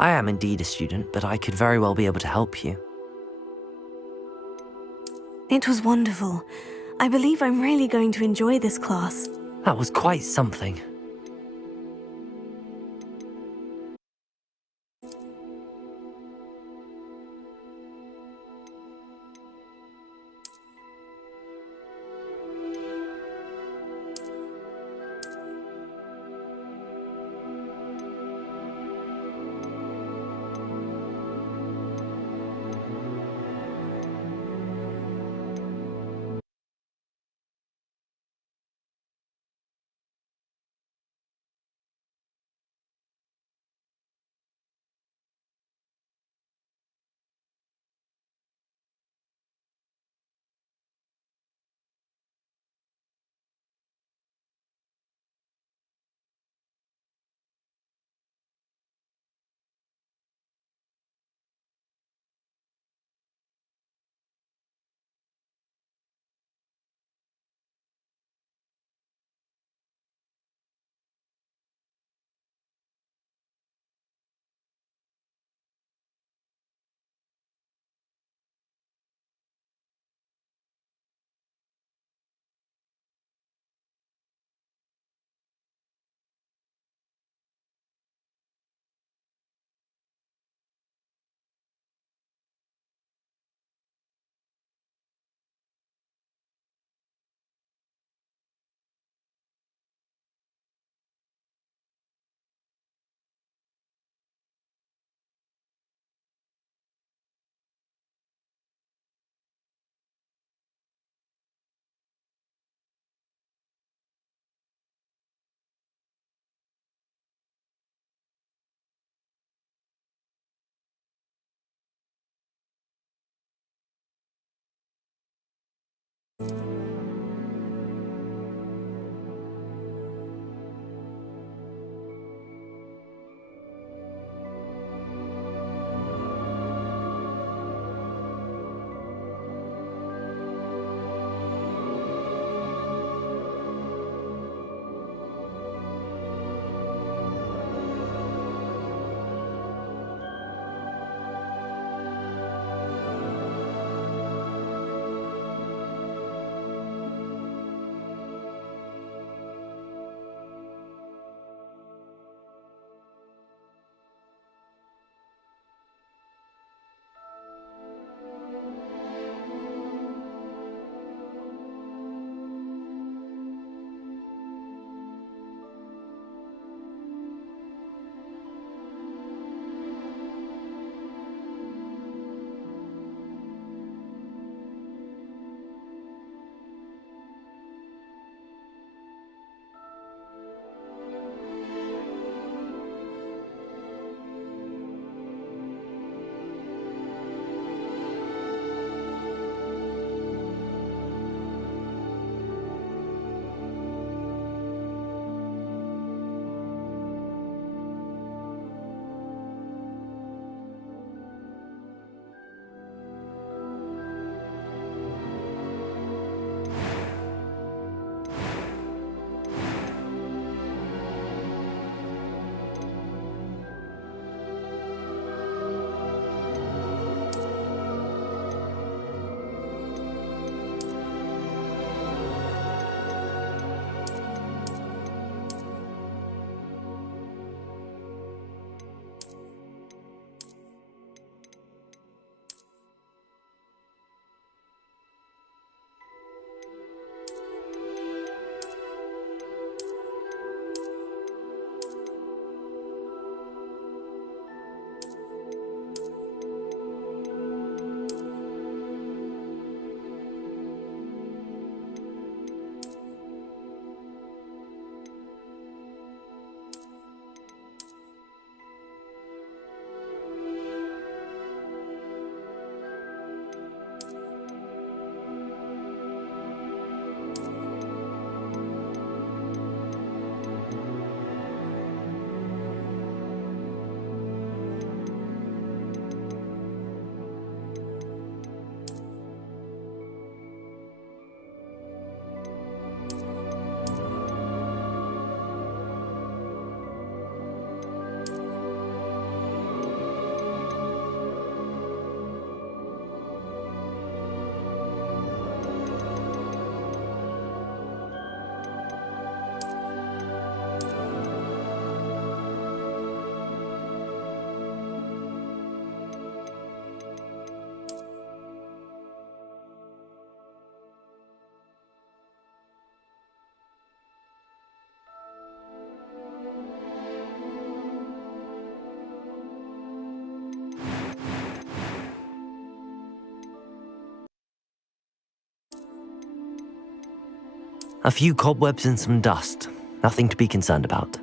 I am indeed a student, but I could very well be able to help you. It was wonderful. I believe I'm really going to enjoy this class. That was quite something. A few cobwebs and some dust. Nothing to be concerned about.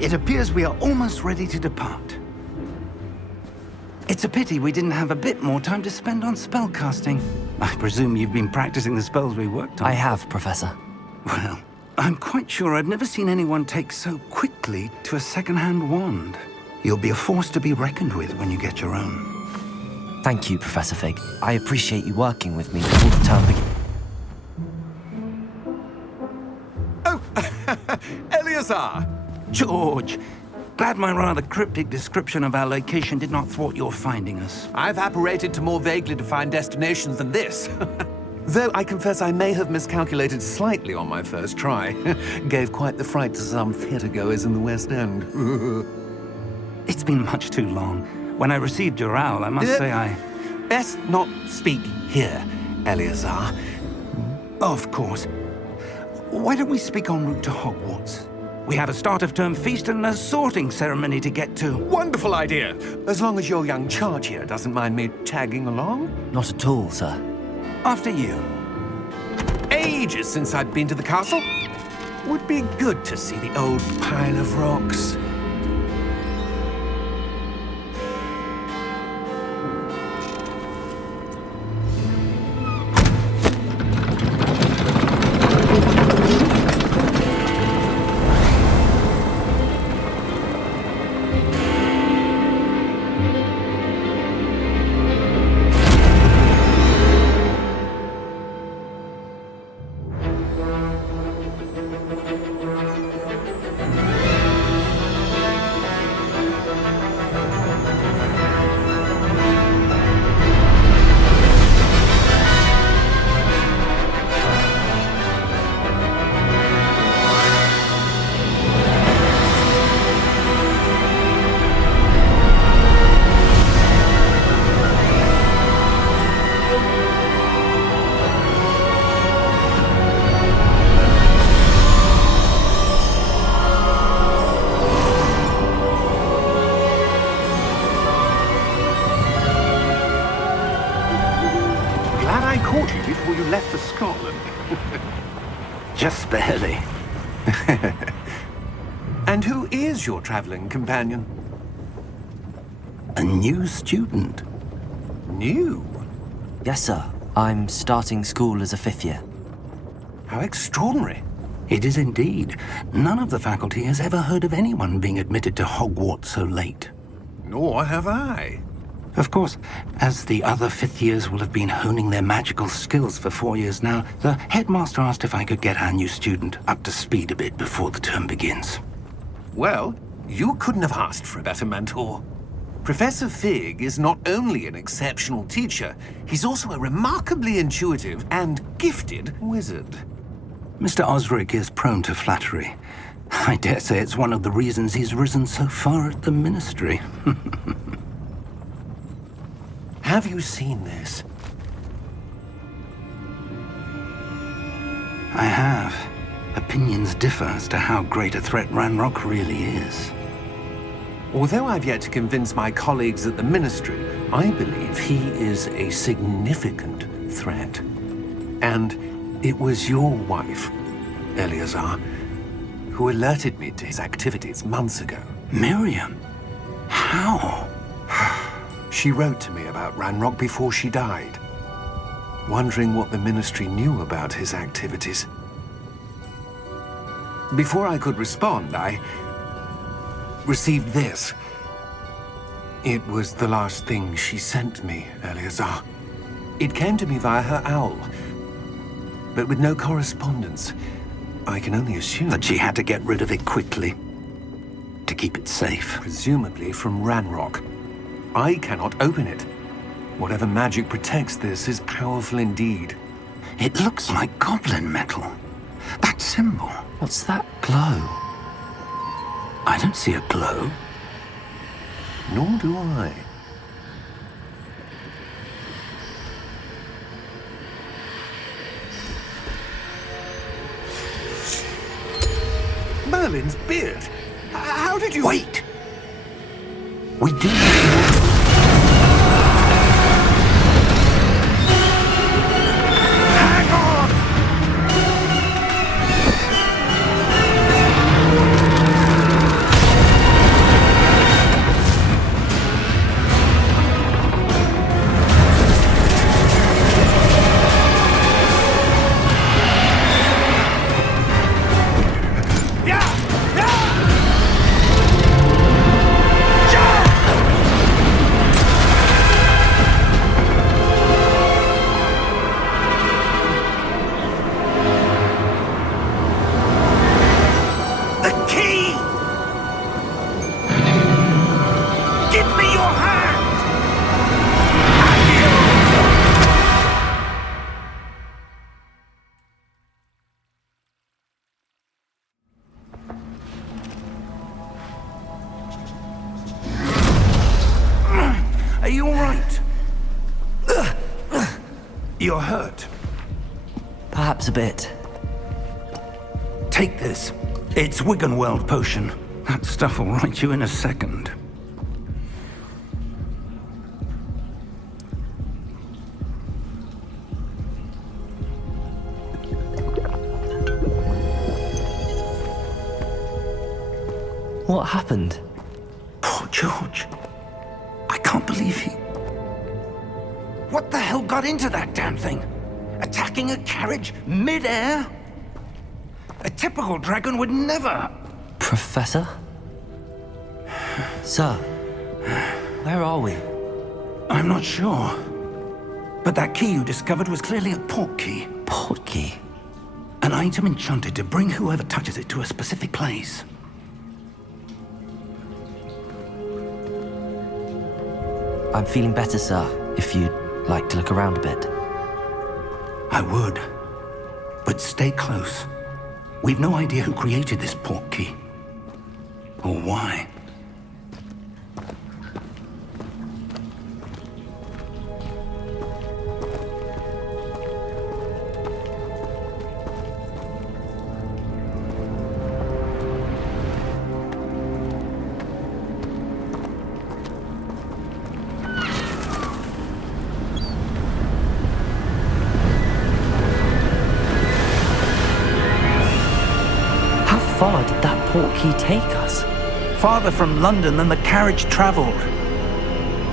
It appears we are almost ready to depart. It's a pity we didn't have a bit more time to spend on spellcasting. I presume you've been practicing the spells we worked on. I have, Professor. Well, I'm quite sure I've never seen anyone take so quickly to a second-hand wand. You'll be a force to be reckoned with when you get your own. Thank you, Professor Fig. I appreciate you working with me before the term begins. Oh, Eleazar! George, glad my rather cryptic description of our location did not thwart your finding us. I've apparated to more vaguely defined destinations than this. Though I confess I may have miscalculated slightly on my first try. Gave quite the fright to some theatre-goers in the West End. It's been much too long. When I received your owl, I must say I... Best not speak here, Eleazar. Of course. Why don't we speak en route to Hogwarts? We have a start-of-term feast and a sorting ceremony to get to. Wonderful idea! As long as your young charge here doesn't mind me tagging along. Not at all, sir. After you. Ages since I'd been to the castle. Would be good to see the old pile of rocks. Caught you before you left for Scotland. Just barely. And who is your traveling companion? A new student. New? Yes, sir. I'm starting school as a 5th year. How extraordinary. It is indeed. None of the faculty has ever heard of anyone being admitted to Hogwarts so late. Nor have I. Of course, as the other 5th years will have been honing their magical skills for 4 years now, the headmaster asked if I could get our new student up to speed a bit before the term begins. Well, you couldn't have asked for a better mentor. Professor Fig is not only an exceptional teacher, he's also a remarkably intuitive and gifted wizard. Mr. Osric is prone to flattery. I dare say it's one of the reasons he's risen so far at the ministry. Have you seen this? I have. Opinions differ as to how great a threat Ranrock really is. Although I've yet to convince my colleagues at the Ministry, I believe he is a significant threat. And it was your wife, Eleazar, who alerted me to his activities months ago. Miriam? How? She wrote to me about Ranrock before she died, wondering what the Ministry knew about his activities. Before I could respond, I received this. It was the last thing she sent me, Eleazar. It came to me via her owl, but with no correspondence. I can only assume That she had to get rid of it quickly, to keep it safe. presumably from Ranrock. I cannot open it. Whatever magic protects this is powerful indeed. It looks like goblin metal. That symbol. What's that glow? I don't see a glow. Nor do I. Merlin's beard. How did you... Wait! We do... Hang on! Are you all right? You're hurt. Perhaps a bit. Take this. It's Wiggenweld potion. That stuff will right you in a second. What happened? Poor George. I can't believe he... What the hell got into that damn thing? Attacking a carriage mid-air? A typical dragon would never... Professor? Sir, where are we? I'm not sure. But that key you discovered was clearly a port key. Port key? An item enchanted to bring whoever touches it to a specific place. I'm feeling better, sir, if you'd like to look around a bit. I would. But stay close. We've no idea who created this port key. Or why. How far did that port key take us? Farther from London than the carriage travelled.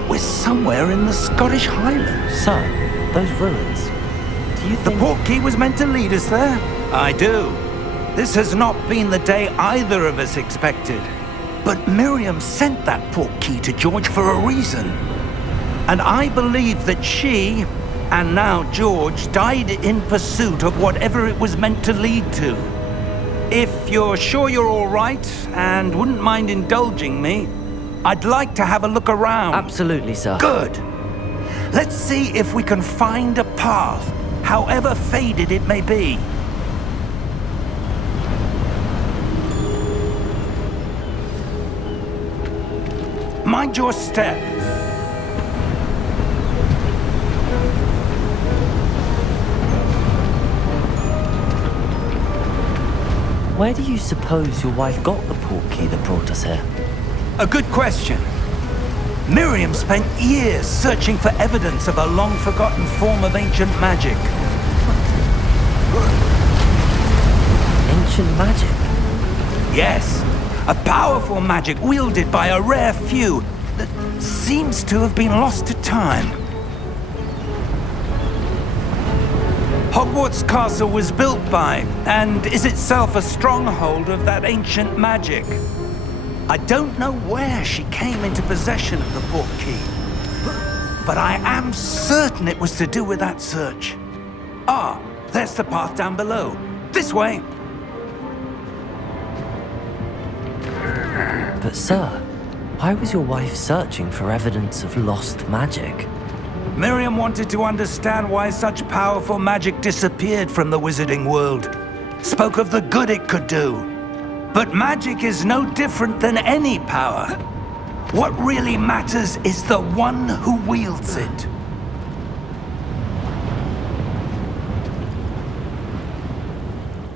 We're somewhere in the Scottish Highlands. Sir, those ruins. Do you The think... port key was meant to lead us there? I do. This has not been the day either of us expected. But Miriam sent that port key to George for a reason. And I believe that she, and now George, died in pursuit of whatever it was meant to lead to. If you're sure you're all right and wouldn't mind indulging me, I'd like to have a look around. Absolutely, sir. Good. Let's see if we can find a path, however faded it may be. Mind your step. Where do you suppose your wife got the port key that brought us here? A good question. Miriam spent years searching for evidence of a long-forgotten form of ancient magic. Ancient magic? Yes, a powerful magic wielded by a rare few that seems to have been lost to time. Hogwarts Castle was built by, and is itself a stronghold of that ancient magic. I don't know where she came into possession of the port key, but I am certain it was to do with that search. Ah, there's the path down below. This way. But sir, why was your wife searching for evidence of lost magic? Miriam wanted to understand why such powerful magic disappeared from the wizarding world. Spoke of the good it could do. But magic is no different than any power. What really matters is the one who wields it.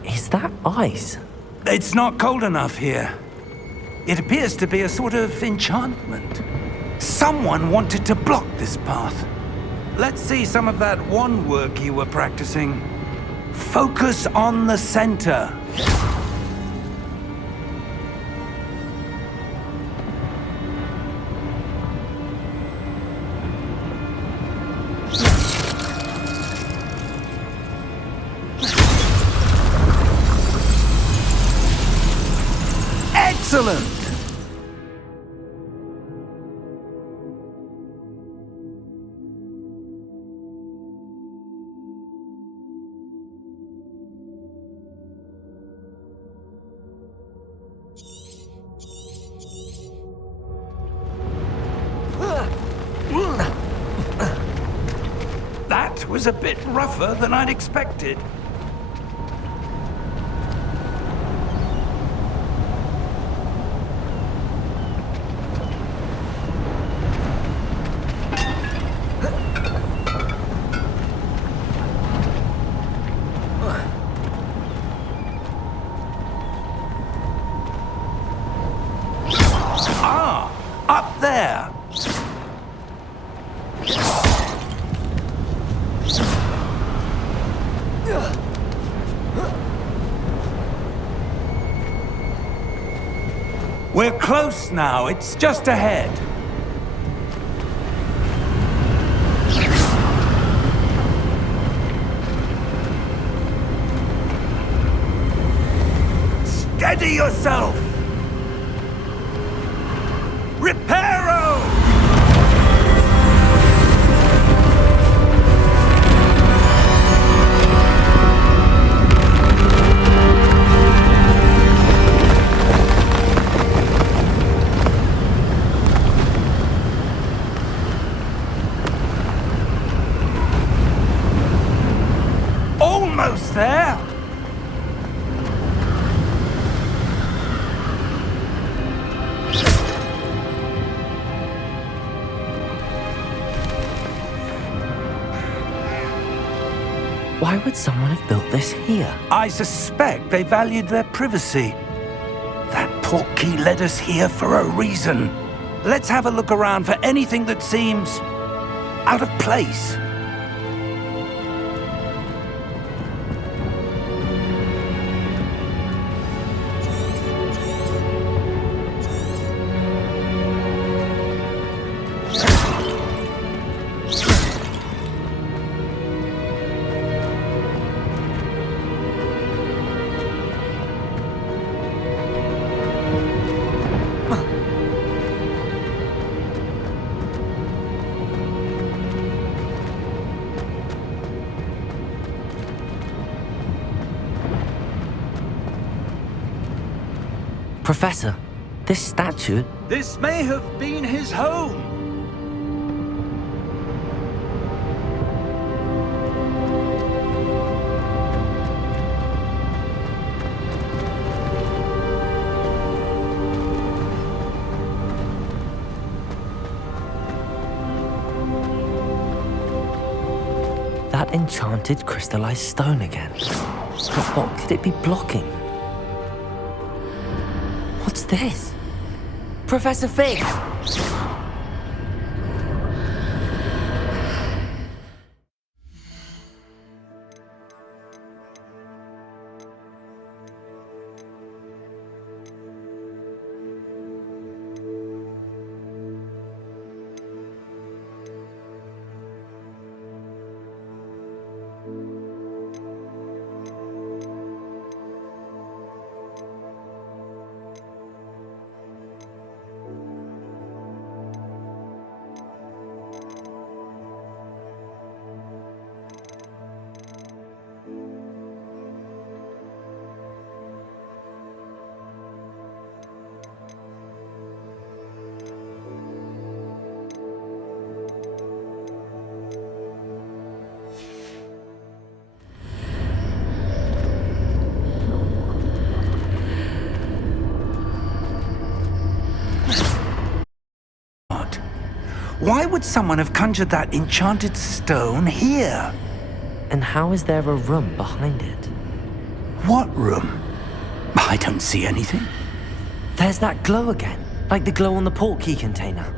Is that ice? It's not cold enough here. It appears to be a sort of enchantment. Someone wanted to block this path. Let's see some of that wand work you were practicing. Focus on the center. Excellent! That was a bit rougher than I'd expected. there. We're close now. It's just ahead. Steady yourself! Reparo! Almost there! Why would someone have built this here? I suspect they valued their privacy. That portkey led us here for a reason. Let's have a look around for anything that seems out of place. Professor, this statue... This may have been his home. That enchanted crystallized stone again. But what could it be blocking? What's this? Professor Fig! Why would someone have conjured that enchanted stone here? And how is there a room behind it? What room? I don't see anything. There's that glow again, like the glow on the portkey container.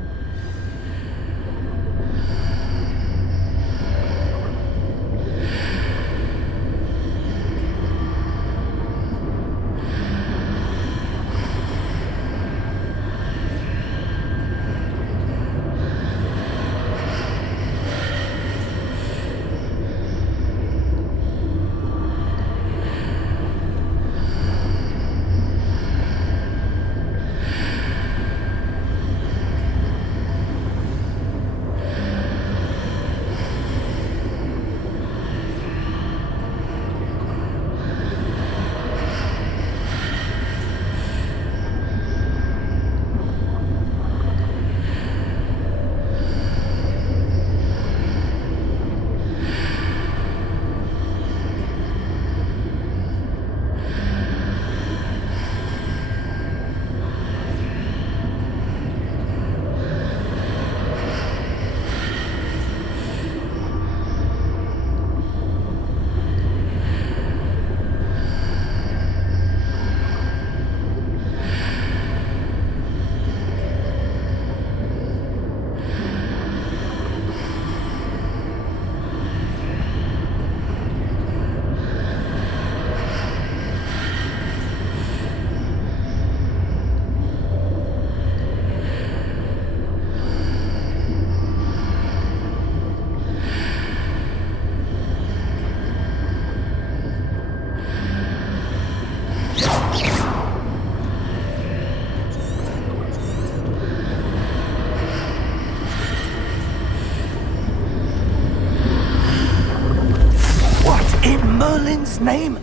Queen's name?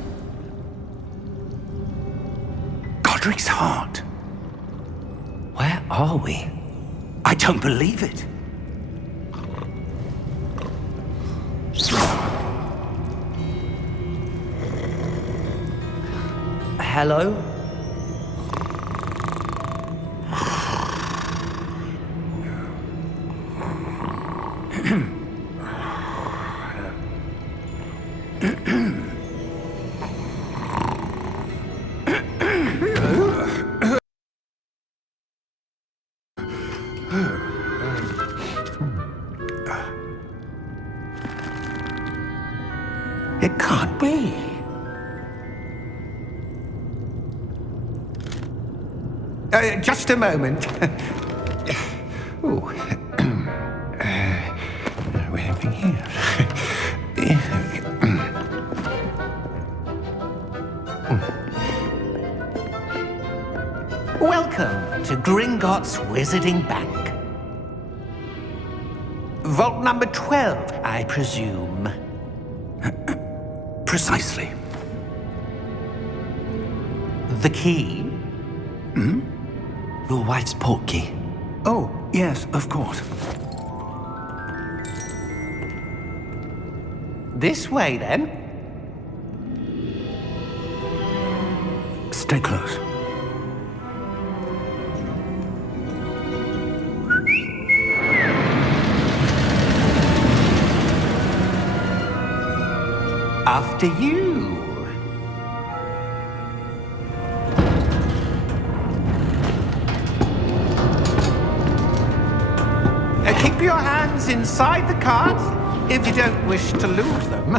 Godric's heart. Where are we? I don't believe it. Hello? It can't be. Just a moment. Oh. Anything here? Welcome to Gringotts Wizarding Bank. Vault number 12, I presume. Precisely. The key? Your wife's portkey. Oh, yes, of course. This way, then. Stay close. After you. Keep your hands inside the cart if you don't wish to lose them.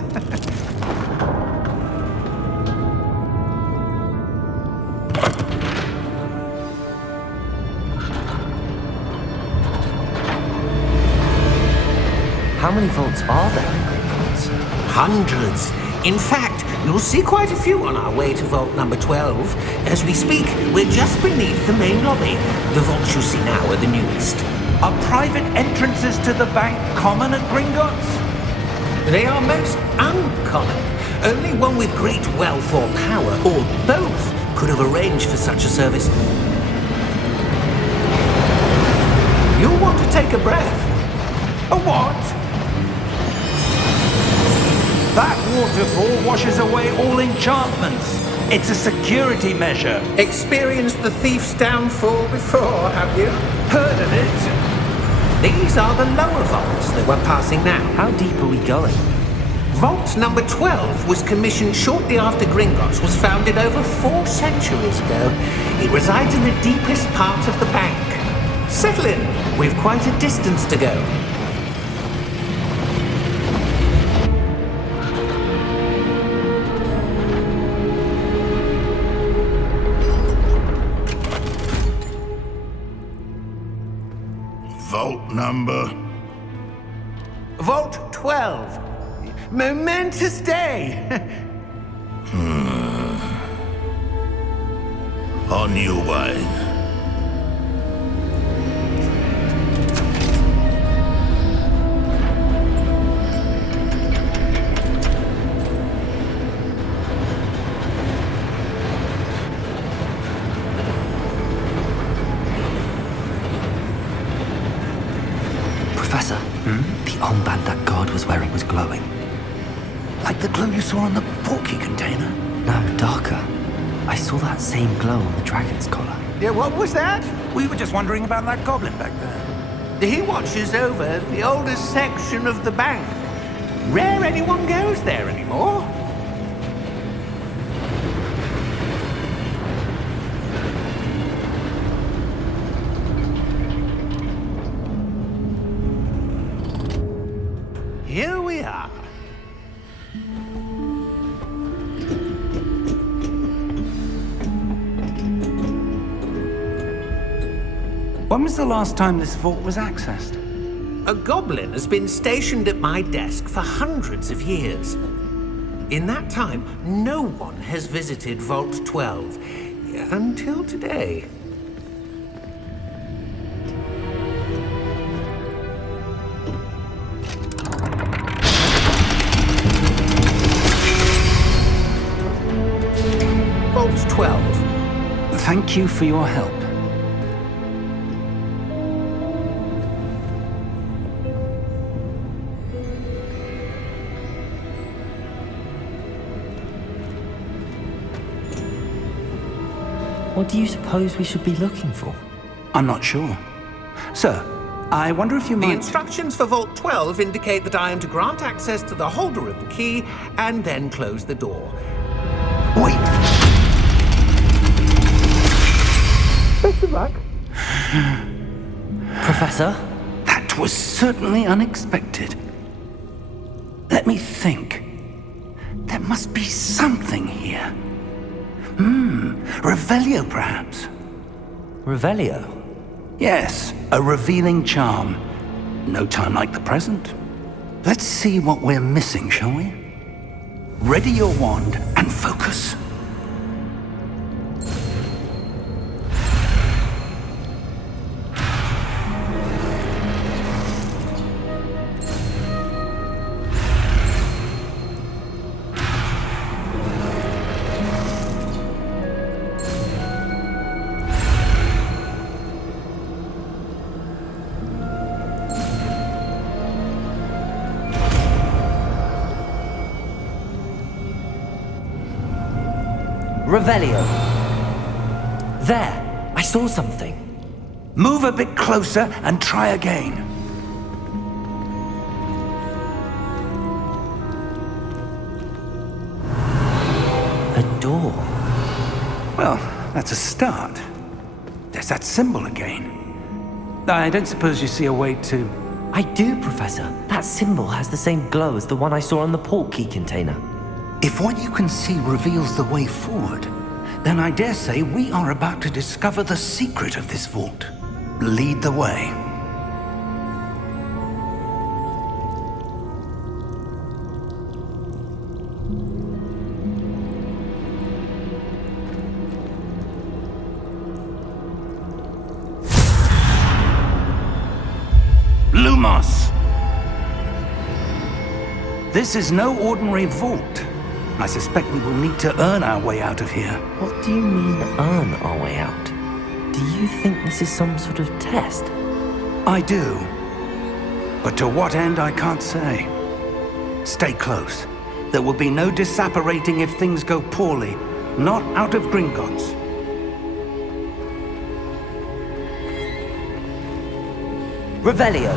How many vaults are there in Gringotts? Hundreds. In fact, you'll see quite a few on our way to vault number 12. As we speak, we're just beneath the main lobby. The vaults you see now are the newest. Are private entrances to the bank common at Gringotts? They are most uncommon. Only one with great wealth or power, or both, could have arranged for such a service. You'll want to take a breath. A what? That waterfall washes away all enchantments. It's a security measure. Experienced the thief's downfall before, have you? Heard of it? These are the lower vaults that we're passing now. How deep are we going? Vault number 12 was commissioned shortly after Gringotts was founded over 4 centuries ago. It resides in the deepest part of the bank. Settle in. We've quite a distance to go. Vault number? Vault 12. Momentous day. On your way. Professor, the armband that guard was wearing was glowing. Like the glow you saw on the portkey container? No, darker. I saw that same glow on the dragon's collar. Yeah, what was that? We were just wondering about that goblin back there. He watches over the oldest section of the bank. Rare anyone goes there anymore. Here we are. When was the last time this vault was accessed? A goblin has been stationed at my desk for hundreds of years. In that time, no one has visited Vault 12 until today. Thank you for your help. What do you suppose we should be looking for? I'm not sure. Sir, I wonder if you The might... instructions for Vault 12 indicate that I am to grant access to the holder of the key and then close the door. Wait! Best of luck. Professor? That was certainly unexpected. Let me think. There must be something here. Revelio, perhaps? Revelio? Yes, a revealing charm. No time like the present. Let's see what we're missing, shall we? Ready your wand and focus. Revelio. There! I saw something. Move a bit closer and try again. A door. Well, that's a start. There's that symbol again. I don't suppose you see a way to... I do, Professor. That symbol has the same glow as the one I saw on the port key container. If what you can see reveals the way forward, then I dare say we are about to discover the secret of this vault. Lead the way. Lumos! This is no ordinary vault. I suspect we will need to earn our way out of here. What do you mean, earn our way out? Do you think this is some sort of test? I do. But to what end, I can't say. Stay close. There will be no disapparating if things go poorly. Not out of Gringotts. Revelio.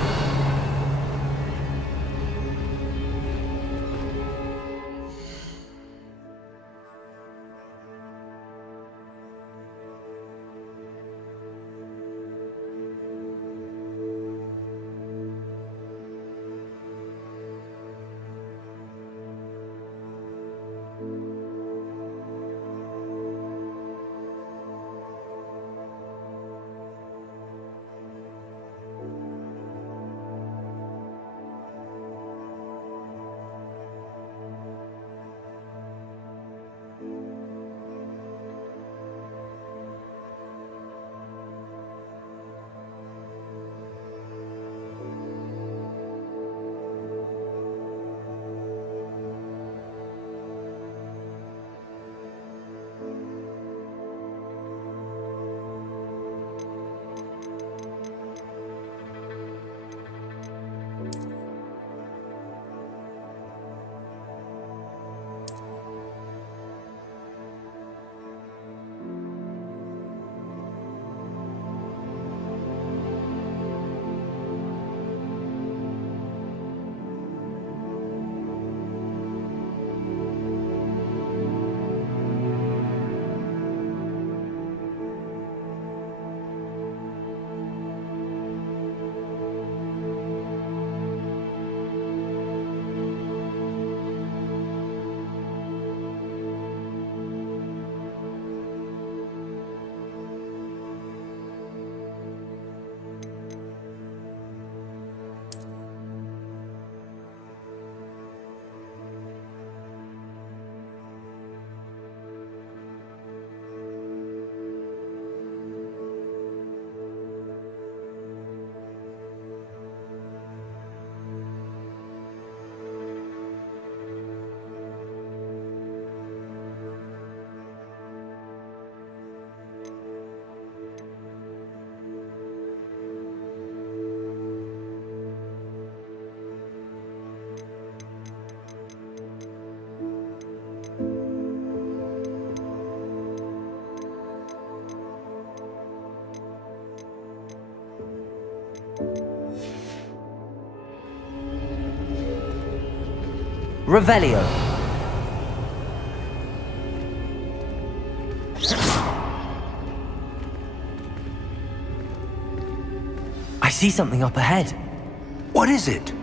Revelio. I see something up ahead. What is it?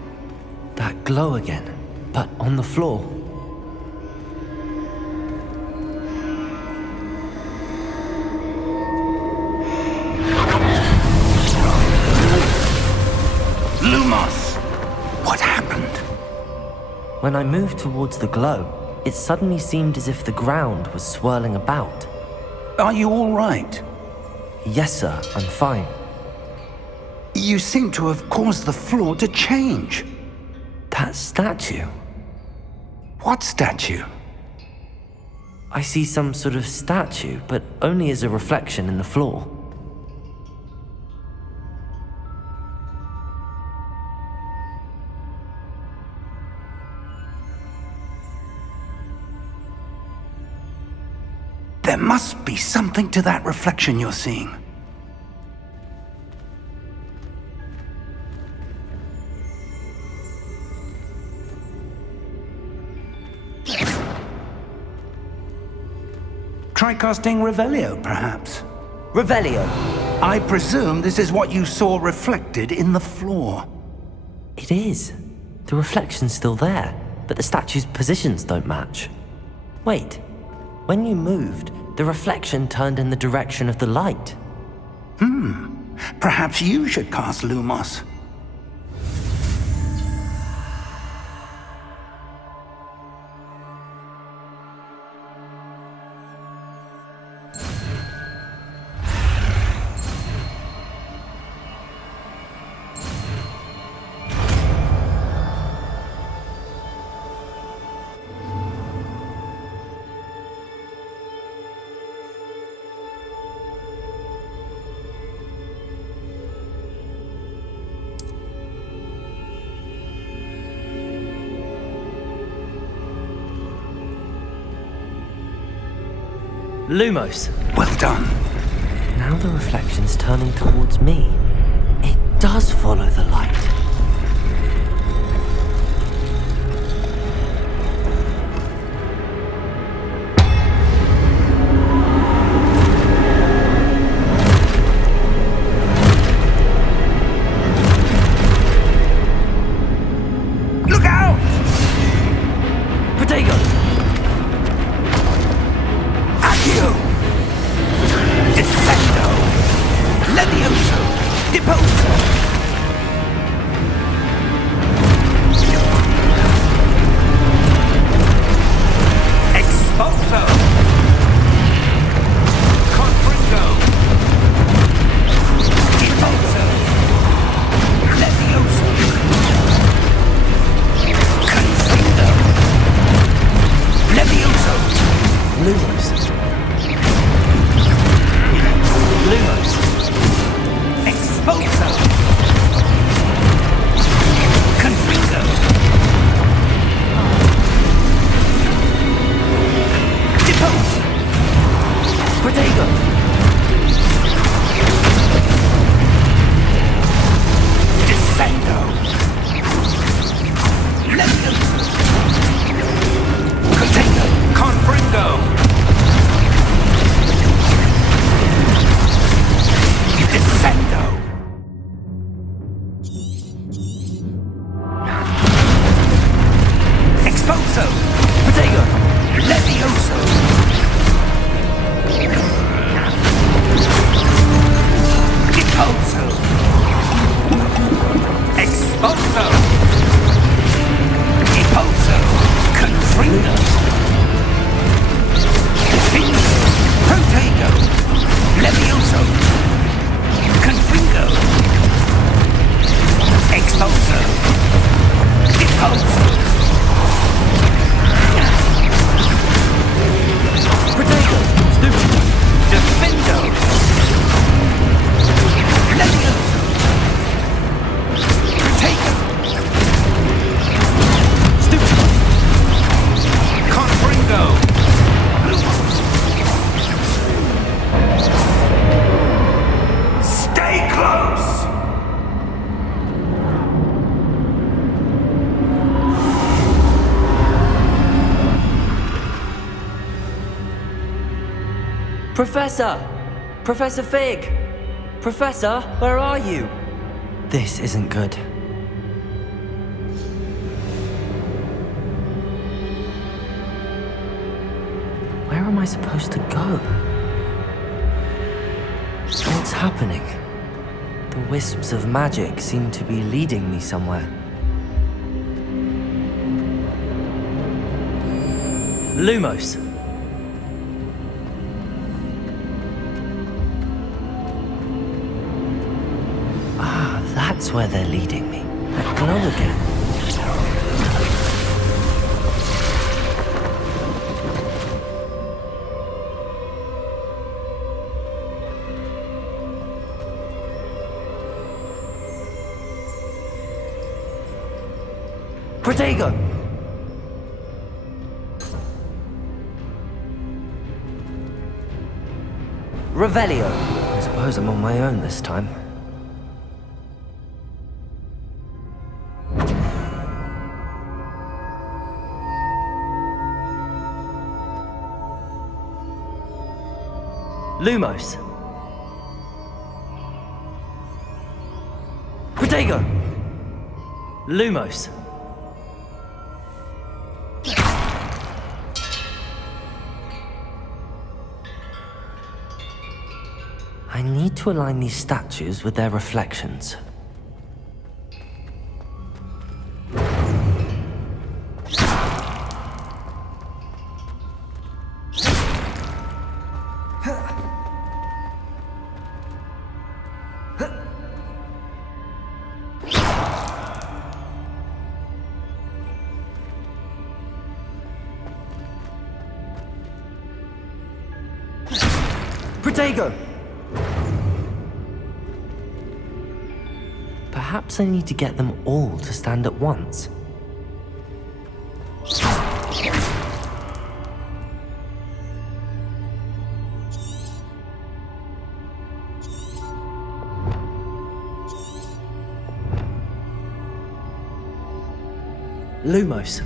That glow again, but on the floor. Lumos! What happened? When I moved towards the glow, it suddenly seemed as if the ground was swirling about. Are you all right? Yes, sir, I'm fine. You seem to have caused the floor to change. That statue. What statue? I see some sort of statue, but only as a reflection in the floor. There must be something to that reflection you're seeing. Try casting Revelio, perhaps. Revelio! I presume this is what you saw reflected in the floor. It is. The reflection's still there, but the statue's positions don't match. Wait, when you moved, the reflection turned in the direction of the light. Perhaps you should cast Lumos. Lumos! Well done. Now the reflection's turning towards me. It does follow the light. Look out! Protego! Accio! Descendo! Levioso! Deposo! Expulso! Confringo! Deposo! Levioso! Confringo! Levioso! Lumos! Lumos! Expulso! Confringo! Depose! Protego! Descendo! Levioso! Protego! Confringo! Descendo! Expulso! Protego! Levioso! Deposo! Expulso! Deposo! Confringo! Defino! Protego! Levioso! Confringo! Expulso! Deposo! Protego! Stupid! Defendo! Levioso! Protego! Professor! Professor Fig! Professor, where are you? This isn't good. Where am I supposed to go? What's happening? The wisps of magic seem to be leading me somewhere. Lumos! Ah, that's where they're leading me. That glow again. Protego! Revelio. I suppose I'm on my own this time. Lumos. Protego! Lumos. I need to align these statues with their reflections. Protego! Perhaps I need to get them all to stand at once. Lumos.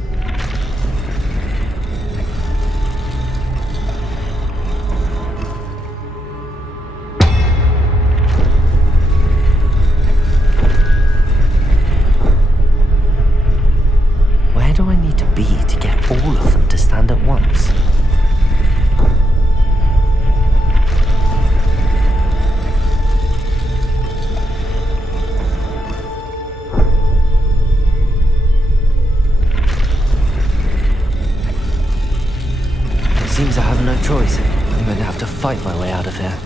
Where do I need to be to get all of them to stand at once? It seems I have no choice. I'm going to have to fight my way out of here.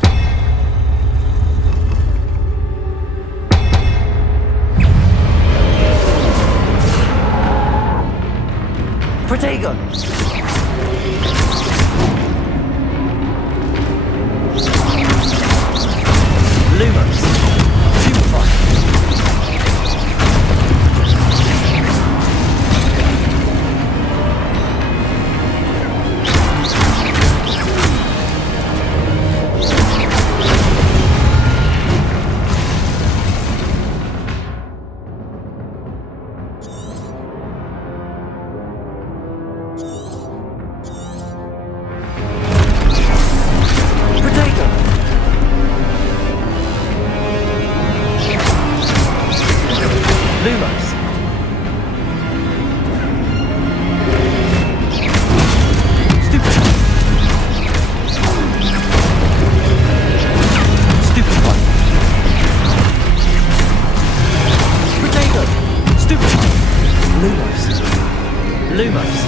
Protego! Lumos! Superfire! Lumos. Stupid. Stupid one. Potato. Stupid. Lumos. Lumos.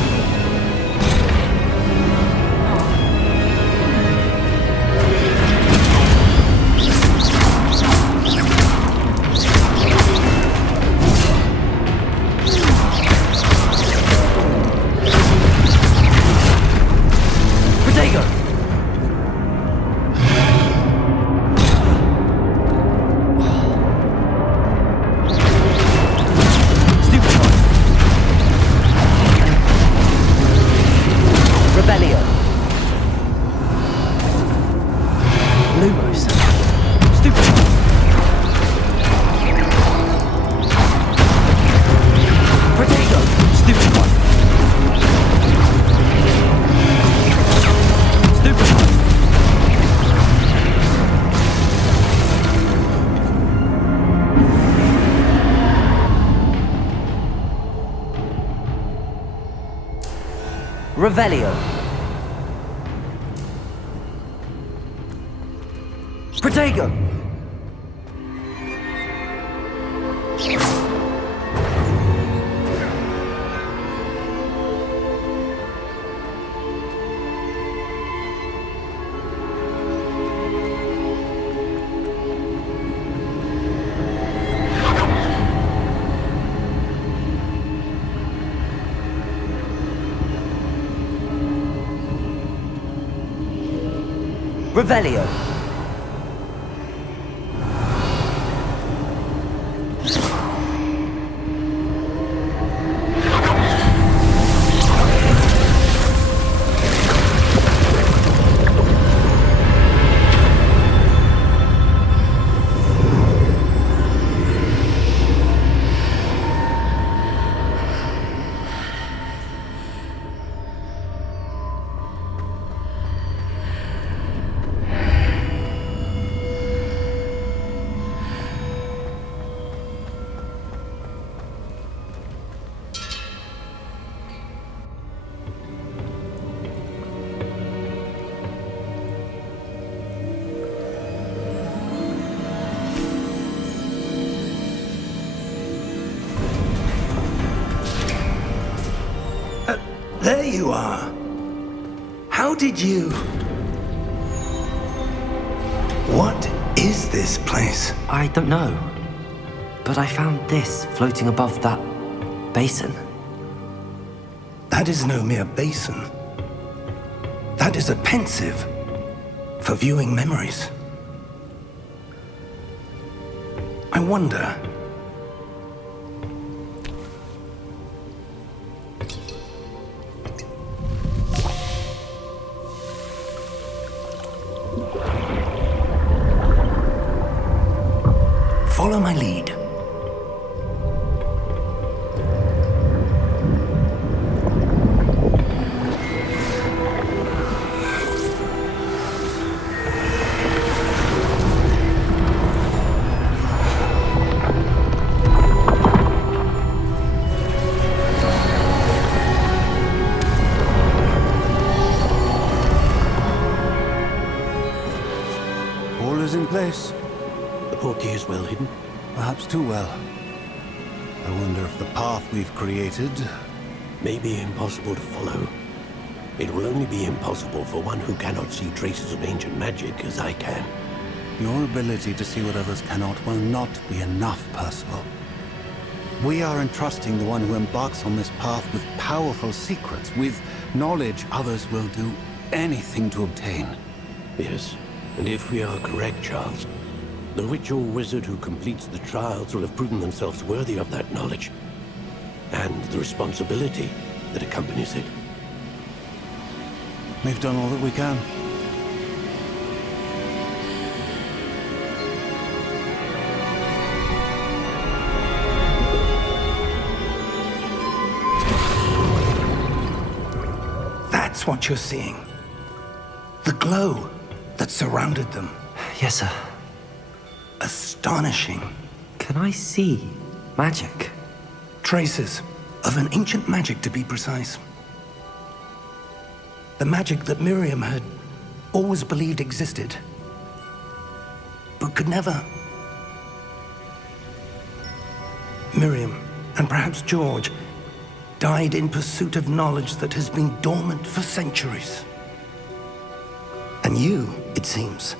Revelio. Protego. Revelio. There you are. How did you... What is this place? I don't know. But I found this floating above that basin. That is no mere basin. That is a pensive for viewing memories. I wonder... Follow my lead. All is in place. The portkey is well hidden. Perhaps too well. I wonder if the path we've created... May be impossible to follow. It will only be impossible for one who cannot see traces of ancient magic as I can. Your ability to see what others cannot will not be enough, Percival. We are entrusting the one who embarks on this path with powerful secrets, with knowledge others will do anything to obtain. Yes, and if we are correct, Charles, the witch or wizard who completes the trials will have proven themselves worthy of that knowledge, and the responsibility that accompanies it. We've done all that we can. That's what you're seeing. The glow that surrounded them. Yes, sir. Astonishing. Can I see magic? Traces of an ancient magic, to be precise. The magic that Miriam had always believed existed, but could never. Miriam, and perhaps George, died in pursuit of knowledge that has been dormant for centuries. And you, it seems,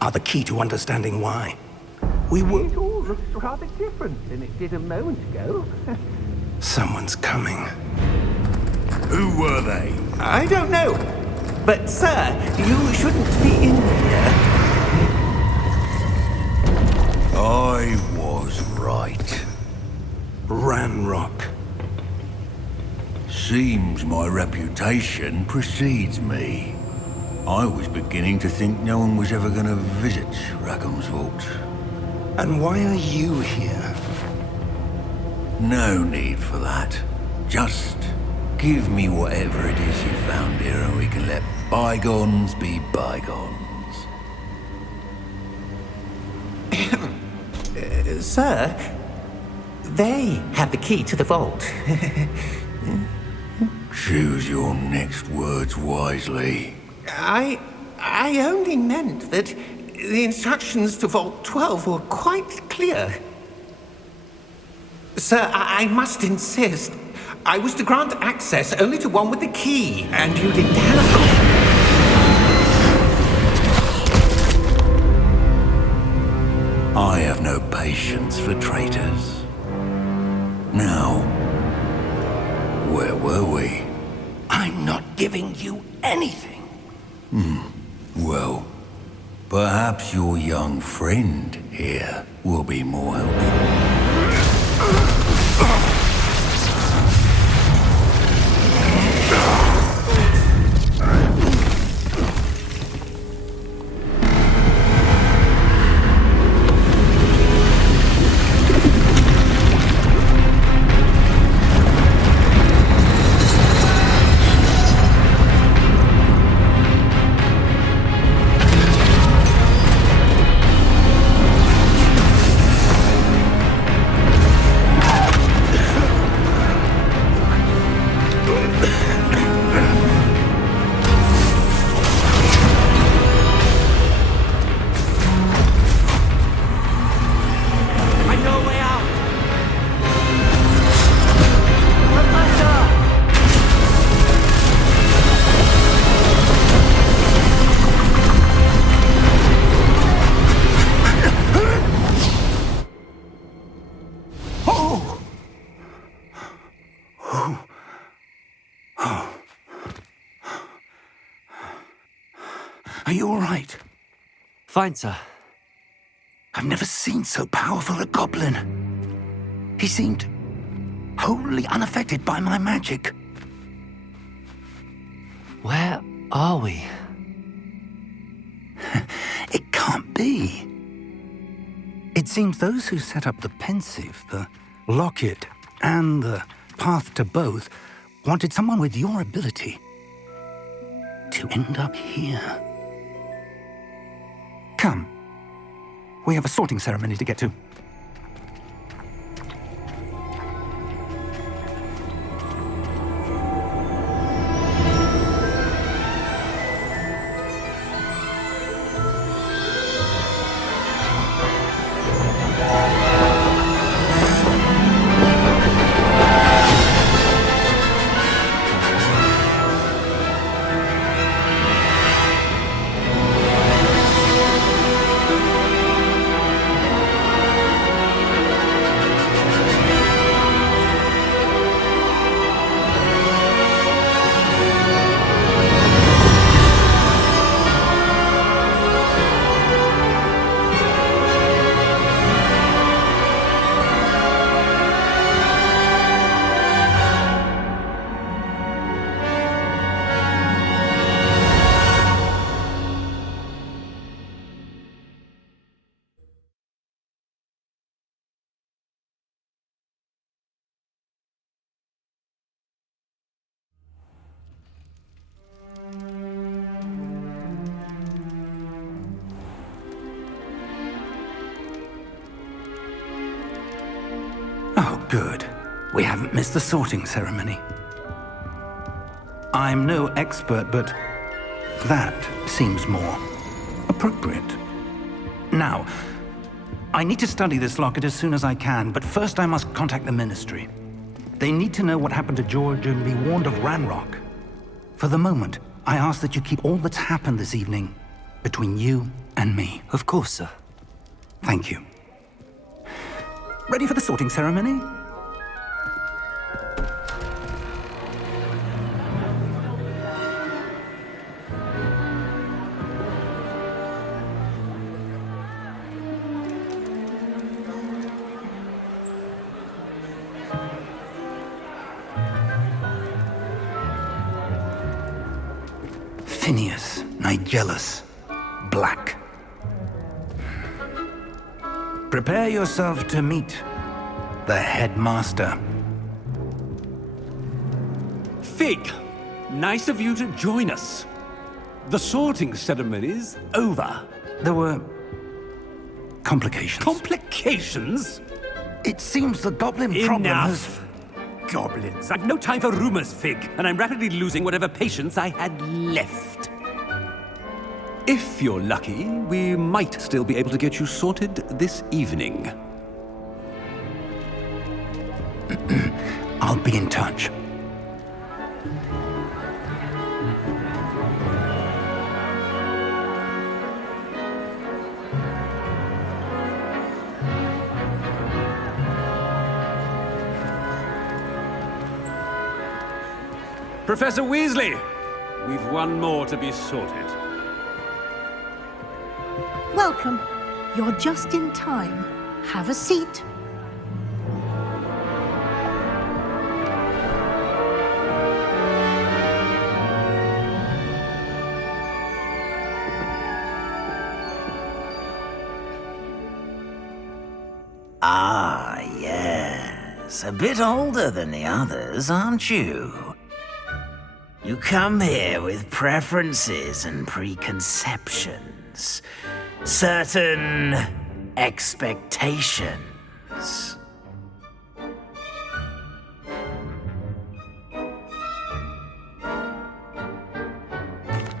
are the key to understanding why. We were... It all looks rather different than it did a moment ago. Someone's coming. Who were they? I don't know. But, sir, you shouldn't be in here. I was right. Ranrock. Seems my reputation precedes me. I was beginning to think no one was ever going to visit Rackham's vault. And why are you here? No need for that. Just give me whatever it is you found here and we can let bygones be bygones. Sir, they have the key to the vault. Choose your next words wisely. I only meant that the instructions to Vault 12 were quite clear. Sir, I must insist. I was to grant access only to one with the key, and you didn't have... I have no patience for traitors. Now, where were we? I'm not giving you anything. Well, perhaps your young friend here will be more helpful. Are you all right? Fine, sir. I've never seen so powerful a goblin. He seemed wholly unaffected by my magic. Where are we? It can't be. It seems those who set up the pensive, the locket, and the path to both wanted someone with your ability to end up here. Come. We have a sorting ceremony to get to. Oh, good. We haven't missed the sorting ceremony. I'm no expert, but that seems more appropriate. Now, I need to study this locket as soon as I can, but first I must contact the Ministry. They need to know what happened to George and be warned of Ranrock. For the moment, I ask that you keep all that's happened this evening between you and me. Of course, sir. Thank you. Ready for the sorting ceremony? Phineas, Nigellus, Black. Prepare yourself to meet the headmaster. Fig, nice of you to join us. The sorting ceremony's over. There were complications. Complications? It seems the goblin problem has... Enough. goblins. I've no time for rumors, Fig, and I'm rapidly losing whatever patience I had left. If you're lucky, we might still be able to get you sorted this evening. I'll be in touch. Professor Weasley, we've one more to be sorted. Welcome. You're just in time. Have a seat. Ah, yes. A bit older than the others, aren't you? You come here with preferences and preconceptions. Certain expectations.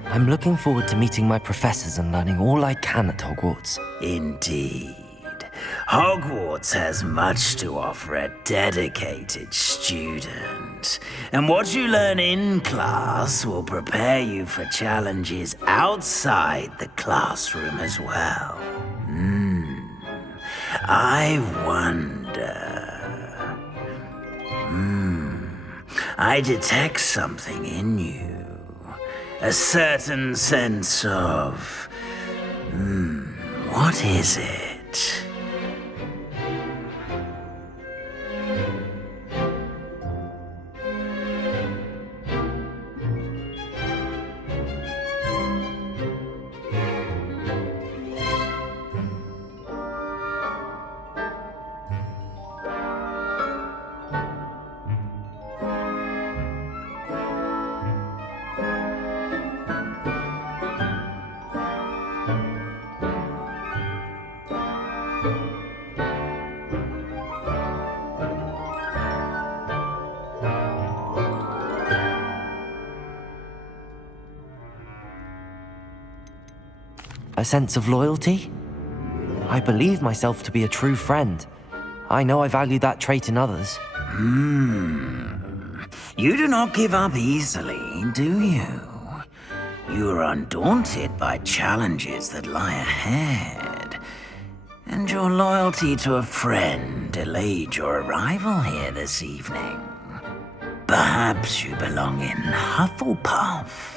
I'm looking forward to meeting my professors and learning all I can at Hogwarts. Indeed. Hogwarts has much to offer a dedicated student. And what you learn in class will prepare you for challenges outside the classroom as well. I wonder... I detect something in you. A certain sense of... what is it? A sense of loyalty? I believe myself to be a true friend. I know I value that trait in others. You do not give up easily, do you? You are undaunted by challenges that lie ahead. And your loyalty to a friend delayed your arrival here this evening. Perhaps you belong in Hufflepuff.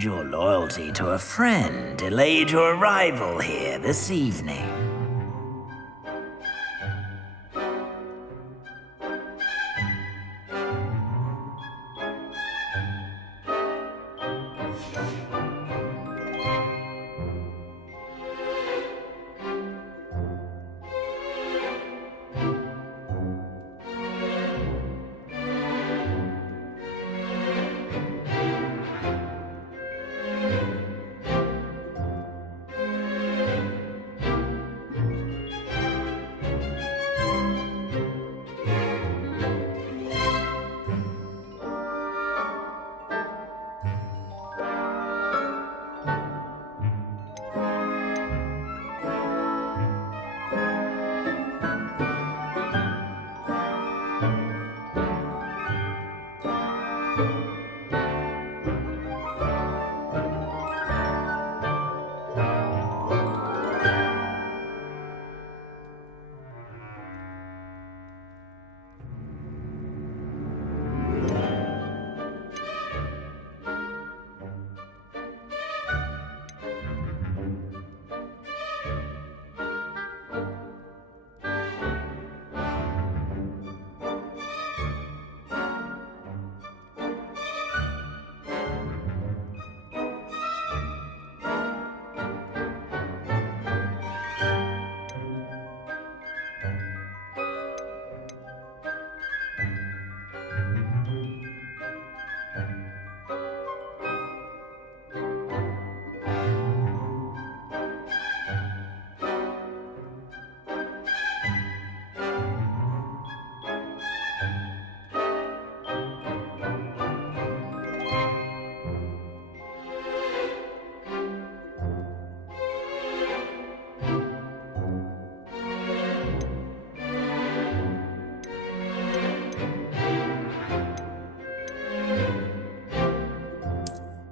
and your loyalty to a friend delayed your arrival here this evening.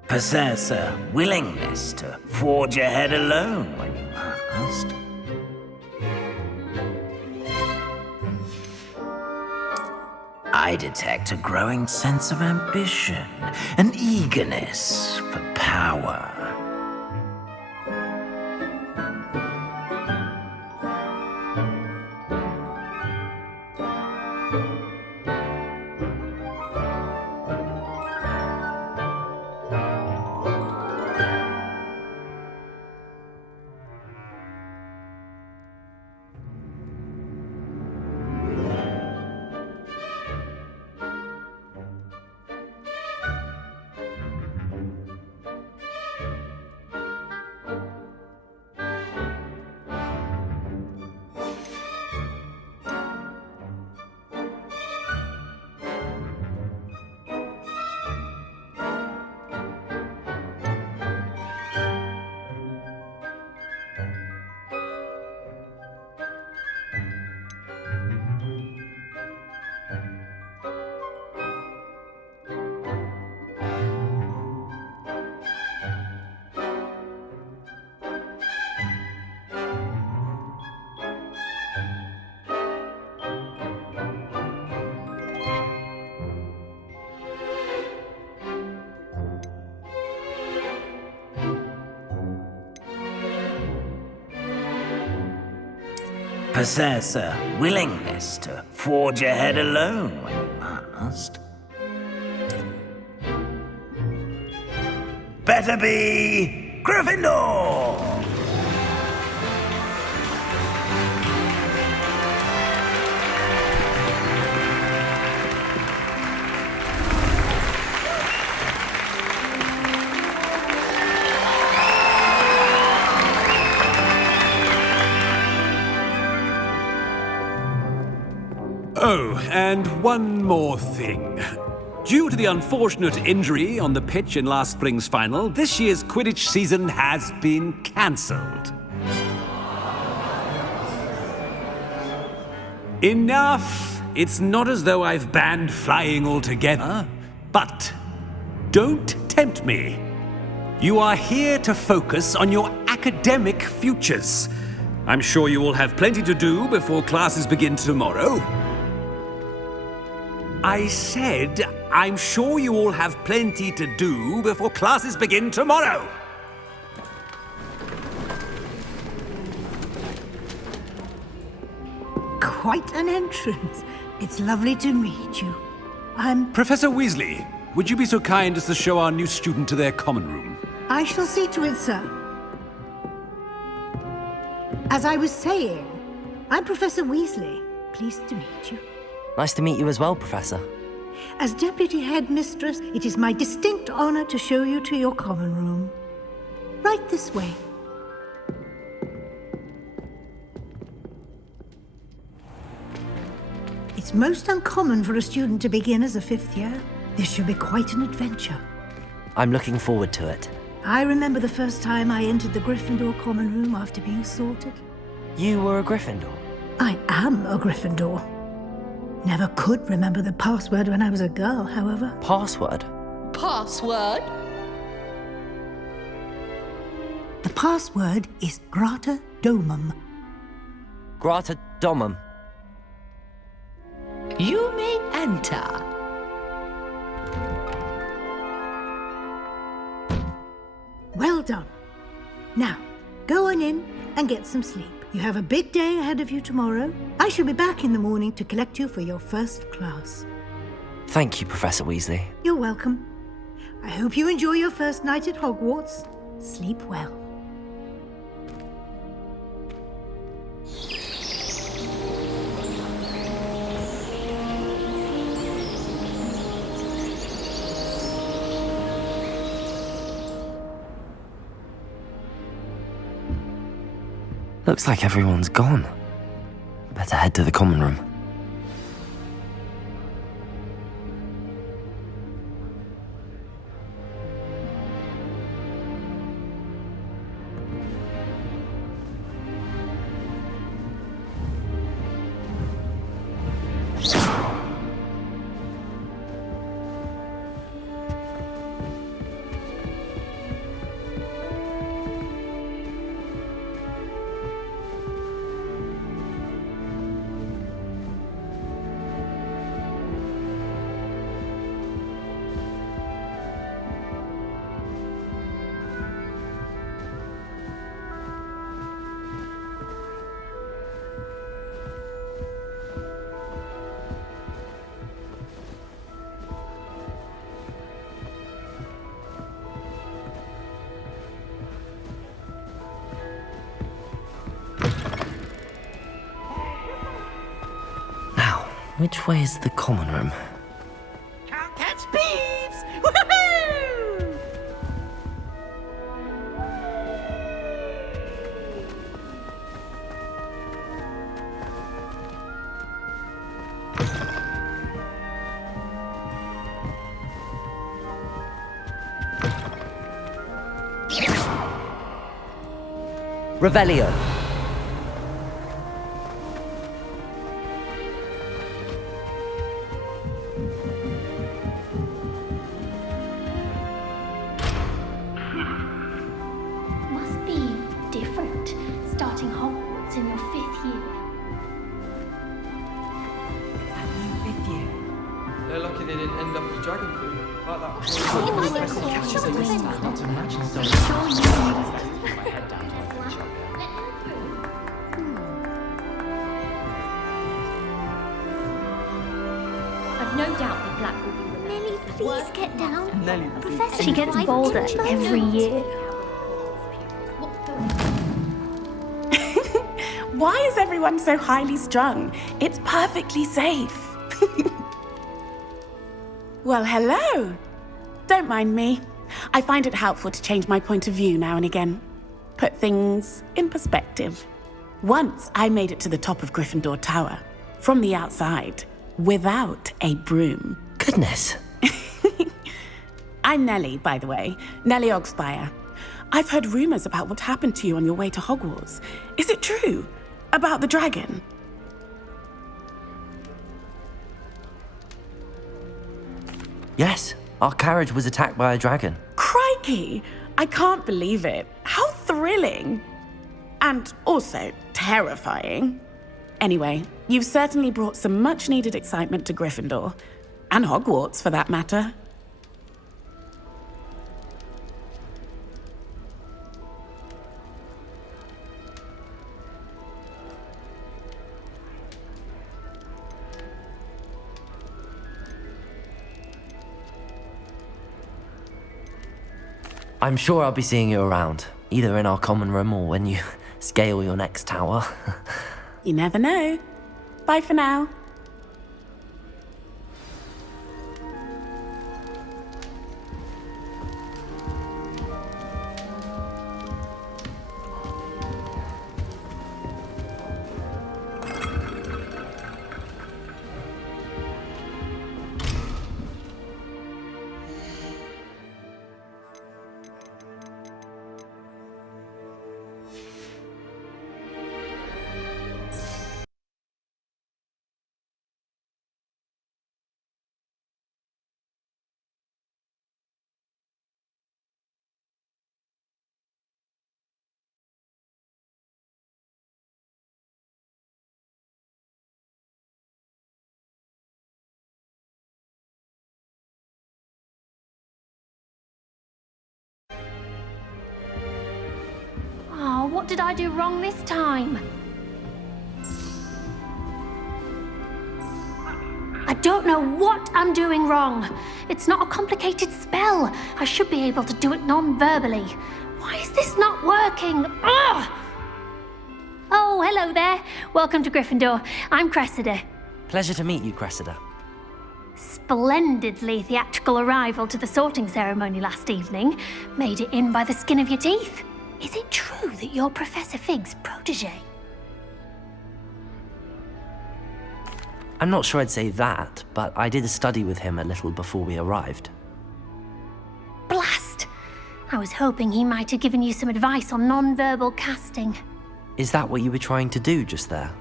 Possess a willingness to forge ahead alone when you must. I detect a growing sense of ambition, an eagerness for power. Possess a willingness to forge ahead alone when you must. Better be Gryffindor! Oh, and one more thing. Due to the unfortunate injury on the pitch in last spring's final, this year's Quidditch season has been cancelled. Enough! It's not as though I've banned flying altogether, but don't tempt me. You are here to focus on your academic futures. I'm sure you will have plenty to do before classes begin tomorrow. I said, I'm sure you all have plenty to do before classes begin tomorrow. Quite an entrance. It's lovely to meet you. I'm... Professor Weasley, would you be so kind as to show our new student to their common room? I shall see to it, sir. As I was saying, I'm Professor Weasley. Pleased to meet you. Nice to meet you as well, Professor. As Deputy Headmistress, it is my distinct honor to show you to your common room. Right this way. It's most uncommon for a student to begin as a 5th year. This should be quite an adventure. I'm looking forward to it. I remember the first time I entered the Gryffindor common room after being sorted. You were a Gryffindor? I am a Gryffindor. Never could remember the password when I was a girl, however. Password? Password? The password is Grata Domum. Grata Domum. You may enter. Well done. Now, go on in and get some sleep. You have a big day ahead of you tomorrow. I shall be back in the morning to collect you for your first class. Thank you, Professor Weasley. You're welcome. I hope you enjoy your first night at Hogwarts. Sleep well. Looks like everyone's gone. Better head to the common room. Which way is the common room? Can't catch thieves! Woohoo! Revelio. Must be different, starting Hogwarts in your 5th year. Fifth year. They're lucky they didn't end up with dragon food. Like that. I've no doubt that Black will be remembered. Nelly, please get down. Nelly, Professor, She gets bolder every year. Why is everyone so highly strung? It's perfectly safe. Well, hello. Don't mind me. I find it helpful to change my point of view now and again. Put things in perspective. Once I made it to the top of Gryffindor Tower, from the outside, without a broom. Goodness. I'm Nellie, by the way. Nellie Ogspire. I've heard rumors about what happened to you on your way to Hogwarts. Is it true? About the dragon? Yes, our carriage was attacked by a dragon. Crikey! I can't believe it. How thrilling! And also terrifying. Anyway, you've certainly brought some much-needed excitement to Gryffindor. And Hogwarts, for that matter. I'm sure I'll be seeing you around, either in our common room or when you scale your next tower. You never know. Bye for now. Oh, what did I do wrong this time? I don't know what I'm doing wrong. It's not a complicated spell. I should be able to do it non-verbally. Why is this not working? Ugh! Oh, hello there. Welcome to Gryffindor. I'm Cressida. Pleasure to meet you, Cressida. Splendidly theatrical arrival to the sorting ceremony last evening. Made it in by the skin of your teeth. Is it true that you're Professor Fig's protege? I'm not sure I'd say that, but I did study with him a little before we arrived. Blast! I was hoping he might have given you some advice on non-verbal casting. Is that what you were trying to do just there?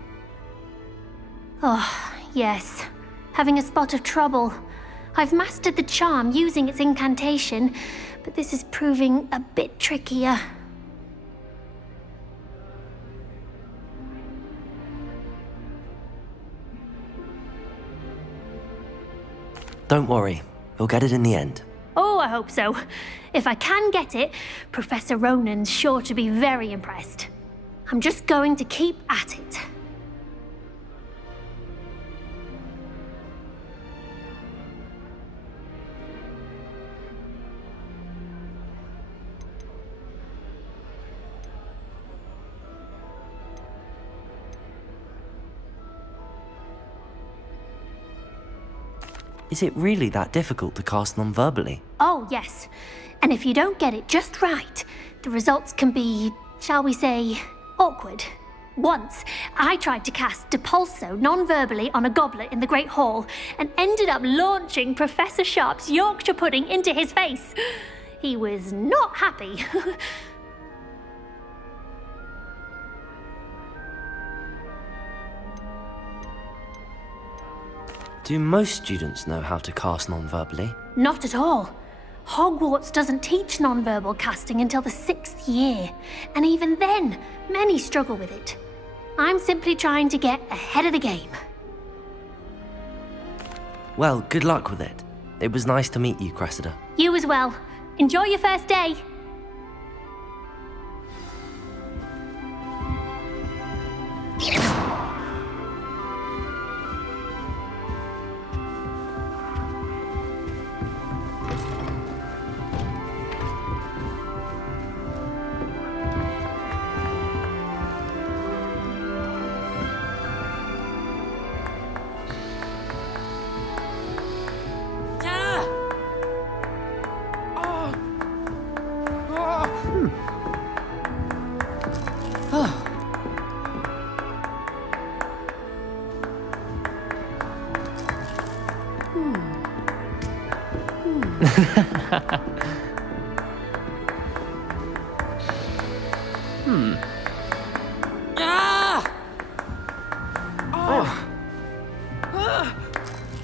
Oh, yes. Having a spot of trouble. I've mastered the charm using its incantation, but this is proving a bit trickier. Don't worry, you'll get it in the end. Oh, I hope so. If I can get it, Professor Ronan's sure to be very impressed. I'm just going to keep at it. Is it really that difficult to cast non-verbally? Oh, yes. And if you don't get it just right, the results can be, shall we say, awkward. Once, I tried to cast Depulso non-verbally on a goblet in the Great Hall and ended up launching Professor Sharp's Yorkshire pudding into his face. He was not happy. Do most students know how to cast non-verbally? Not at all. Hogwarts doesn't teach non-verbal casting until the 6th year, and even then, many struggle with it. I'm simply trying to get ahead of the game. Well, good luck with it. It was nice to meet you, Cressida. You as well. Enjoy your first day.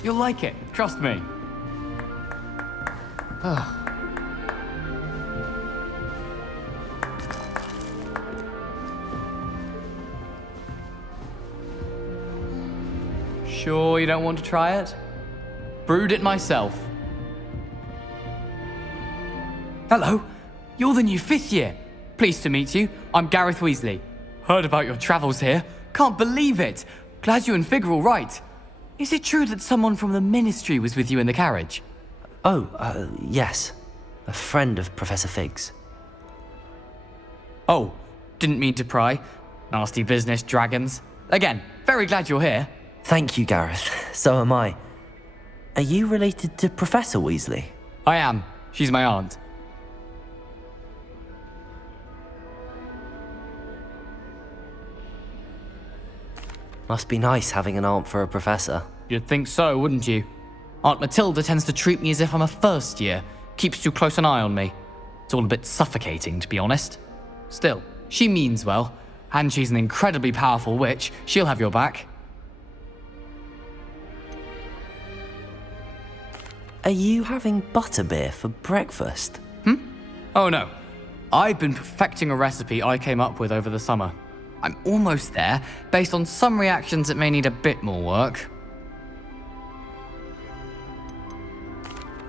You'll like it, trust me. Sure you don't want to try it? Brewed it myself. Hello, you're the new 5th year. Pleased to meet you. I'm Gareth Weasley. Heard about your travels here. Can't believe it. Glad you and Fig are all right. Is it true that someone from the Ministry was with you in the carriage? Oh, yes. A friend of Professor Fig's. Oh, didn't mean to pry. Nasty business, dragons. Again, very glad you're here. Thank you, Gareth. So am I. Are you related to Professor Weasley? I am. She's my aunt. Must be nice having an aunt for a professor. You'd think so, wouldn't you? Aunt Matilda tends to treat me as if I'm a first year. Keeps too close an eye on me. It's all a bit suffocating, to be honest. Still, she means well. And she's an incredibly powerful witch. She'll have your back. Are you having butterbeer for breakfast? Oh no. I've been perfecting a recipe I came up with over the summer. I'm almost there, based on some reactions that may need a bit more work.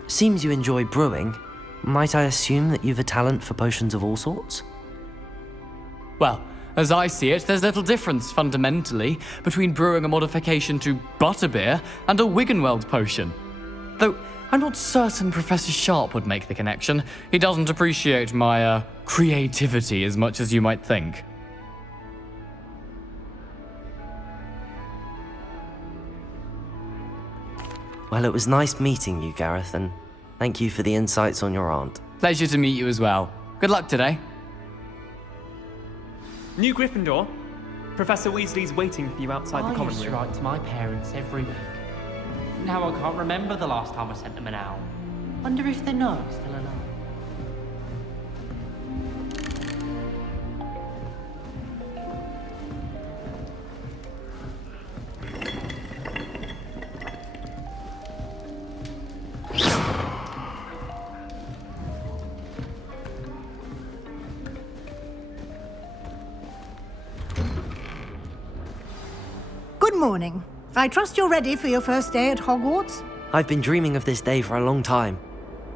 Seems you enjoy brewing. Might I assume that you've a talent for potions of all sorts? Well, as I see it, there's little difference, fundamentally, between brewing a modification to butterbeer and a Wiggenweld potion. Though, I'm not certain Professor Sharp would make the connection. He doesn't appreciate my, creativity as much as you might think. Well, it was nice meeting you, Gareth, and thank you for the insights on your aunt. Pleasure to meet you as well. Good luck today. New Gryffindor. Professor Weasley's waiting for you outside the common I used room. to write to my parents every week. Now I can't remember the last time I sent them an owl. Wonder if they know I'm still alive. Good morning. I trust you're ready for your first day at Hogwarts? I've been dreaming of this day for a long time.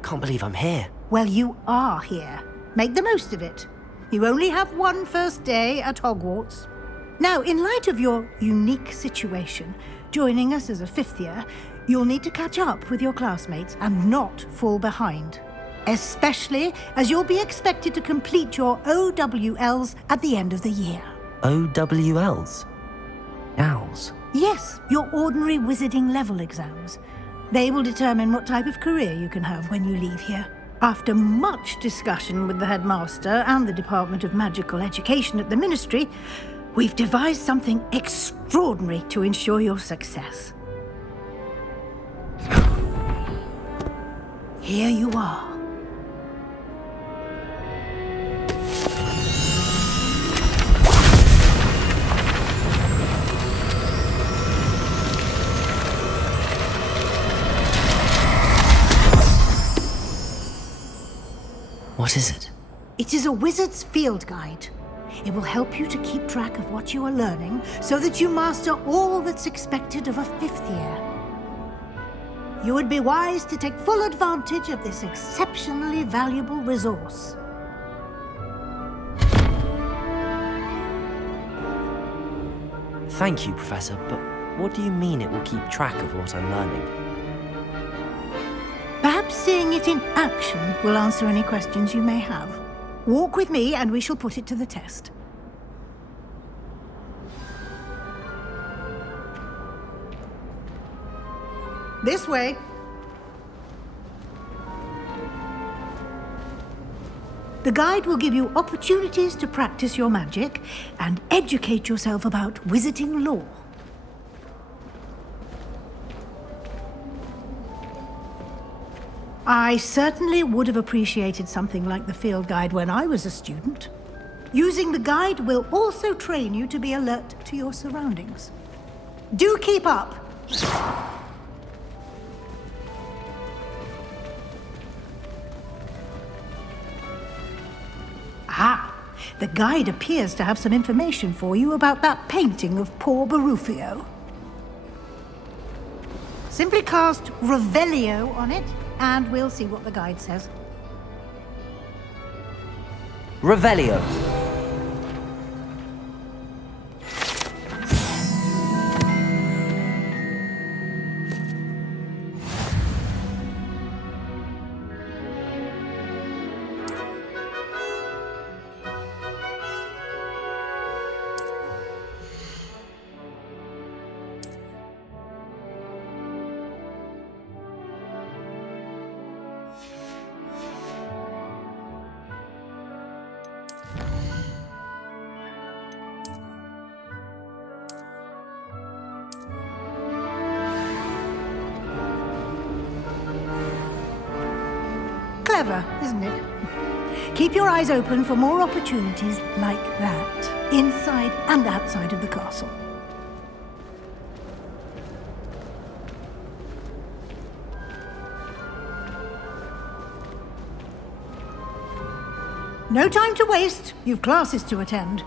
Can't believe I'm here. Well, you are here. Make the most of it. You only have one first day at Hogwarts. Now, in light of your unique situation, joining us as a 5th year, you'll need to catch up with your classmates and not fall behind. Especially as you'll be expected to complete your OWLs at the end of the year. OWLs? Owls? Yes, your ordinary wizarding level exams. They will determine what type of career you can have when you leave here. After much discussion with the headmaster and the Department of Magical Education at the Ministry, we've devised something extraordinary to ensure your success. Here you are. What is it? It is a wizard's field guide. It will help you to keep track of what you are learning so that you master all that's expected of a 5th year. You would be wise to take full advantage of this exceptionally valuable resource. Thank you, Professor, but what do you mean it will keep track of what I'm learning? Perhaps seeing it in action will answer any questions you may have. Walk with me and we shall put it to the test. This way. The guide will give you opportunities to practice your magic and educate yourself about wizarding lore. I certainly would have appreciated something like the field guide when I was a student. Using the guide will also train you to be alert to your surroundings. Do keep up! Ah, the guide appears to have some information for you about that painting of poor Barufio. Simply cast Revelio on it, and we'll see what the guide says. Revelio. Clever, isn't it? Keep your eyes open for more opportunities like that, inside and outside of the castle. No time to waste. You've classes to attend.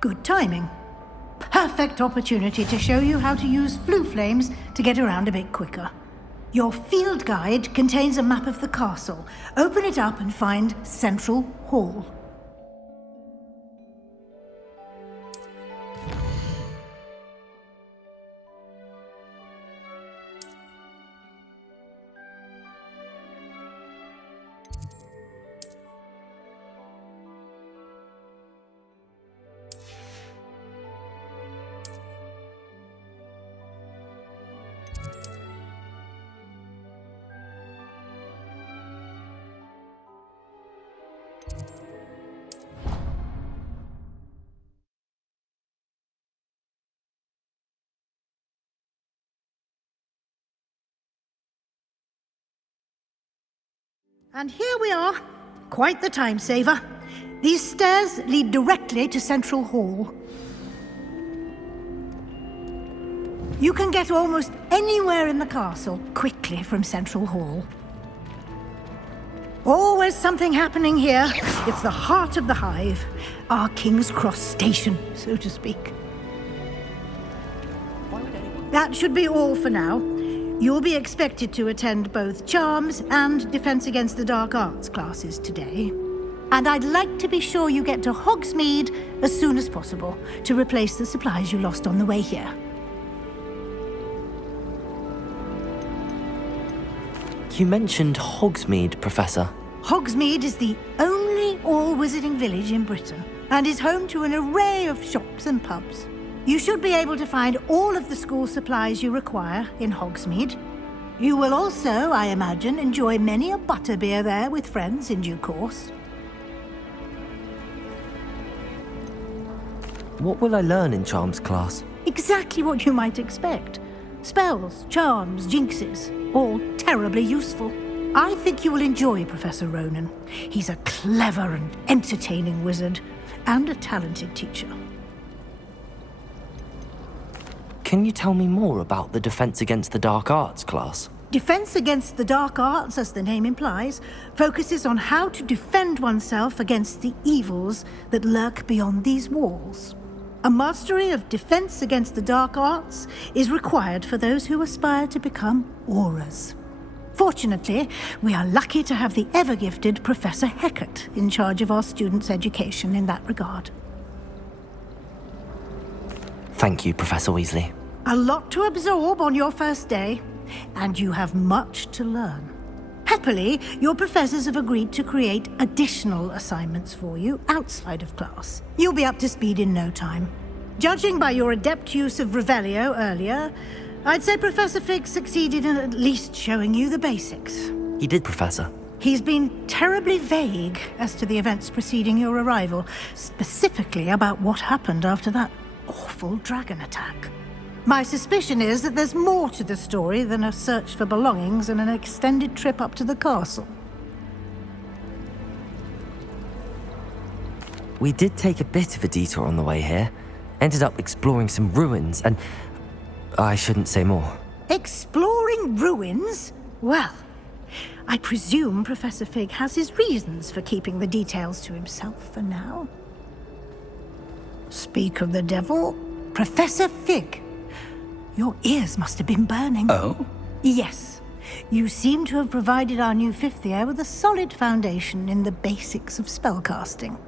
Good timing. Perfect opportunity to show you how to use flue flames to get around a bit quicker. Your field guide contains a map of the castle. Open it up and find Central Hall. And here we are. Quite the time saver. These stairs lead directly to Central Hall. You can get almost anywhere in the castle quickly from Central Hall. Always something happening here. It's the heart of the hive. Our King's Cross station, so to speak. That should be all for now. You'll be expected to attend both Charms and Defense Against the Dark Arts classes today. And I'd like to be sure you get to Hogsmeade as soon as possible to replace the supplies you lost on the way here. You mentioned Hogsmeade, Professor. Hogsmeade is the only all-wizarding village in Britain and is home to an array of shops and pubs. You should be able to find all of the school supplies you require in Hogsmeade. You will also, I imagine, enjoy many a butterbeer there with friends in due course. What will I learn in Charms class? Exactly what you might expect. Spells, charms, jinxes, all terribly useful. I think you will enjoy Professor Ronan. He's a clever and entertaining wizard, and a talented teacher. Can you tell me more about the Defense Against the Dark Arts class? Defense Against the Dark Arts, as the name implies, focuses on how to defend oneself against the evils that lurk beyond these walls. A mastery of Defense Against the Dark Arts is required for those who aspire to become Aurors. Fortunately, we are lucky to have the ever-gifted Professor Hecat in charge of our students' education in that regard. Thank you, Professor Weasley. A lot to absorb on your first day, and you have much to learn. Happily, your professors have agreed to create additional assignments for you outside of class. You'll be up to speed in no time. Judging by your adept use of Revelio earlier, I'd say Professor Fig succeeded in at least showing you the basics. He did, Professor. He's been terribly vague as to the events preceding your arrival, specifically about what happened after that awful dragon attack. My suspicion is that there's more to the story than a search for belongings and an extended trip up to the castle. We did take a bit of a detour on the way here. Ended up exploring some ruins and... I shouldn't say more. Exploring ruins? Well, I presume Professor Fig has his reasons for keeping the details to himself for now. Speak of the devil, Professor Fig. Your ears must have been burning. Oh? Yes. You seem to have provided our new fifth year with a solid foundation in the basics of spellcasting.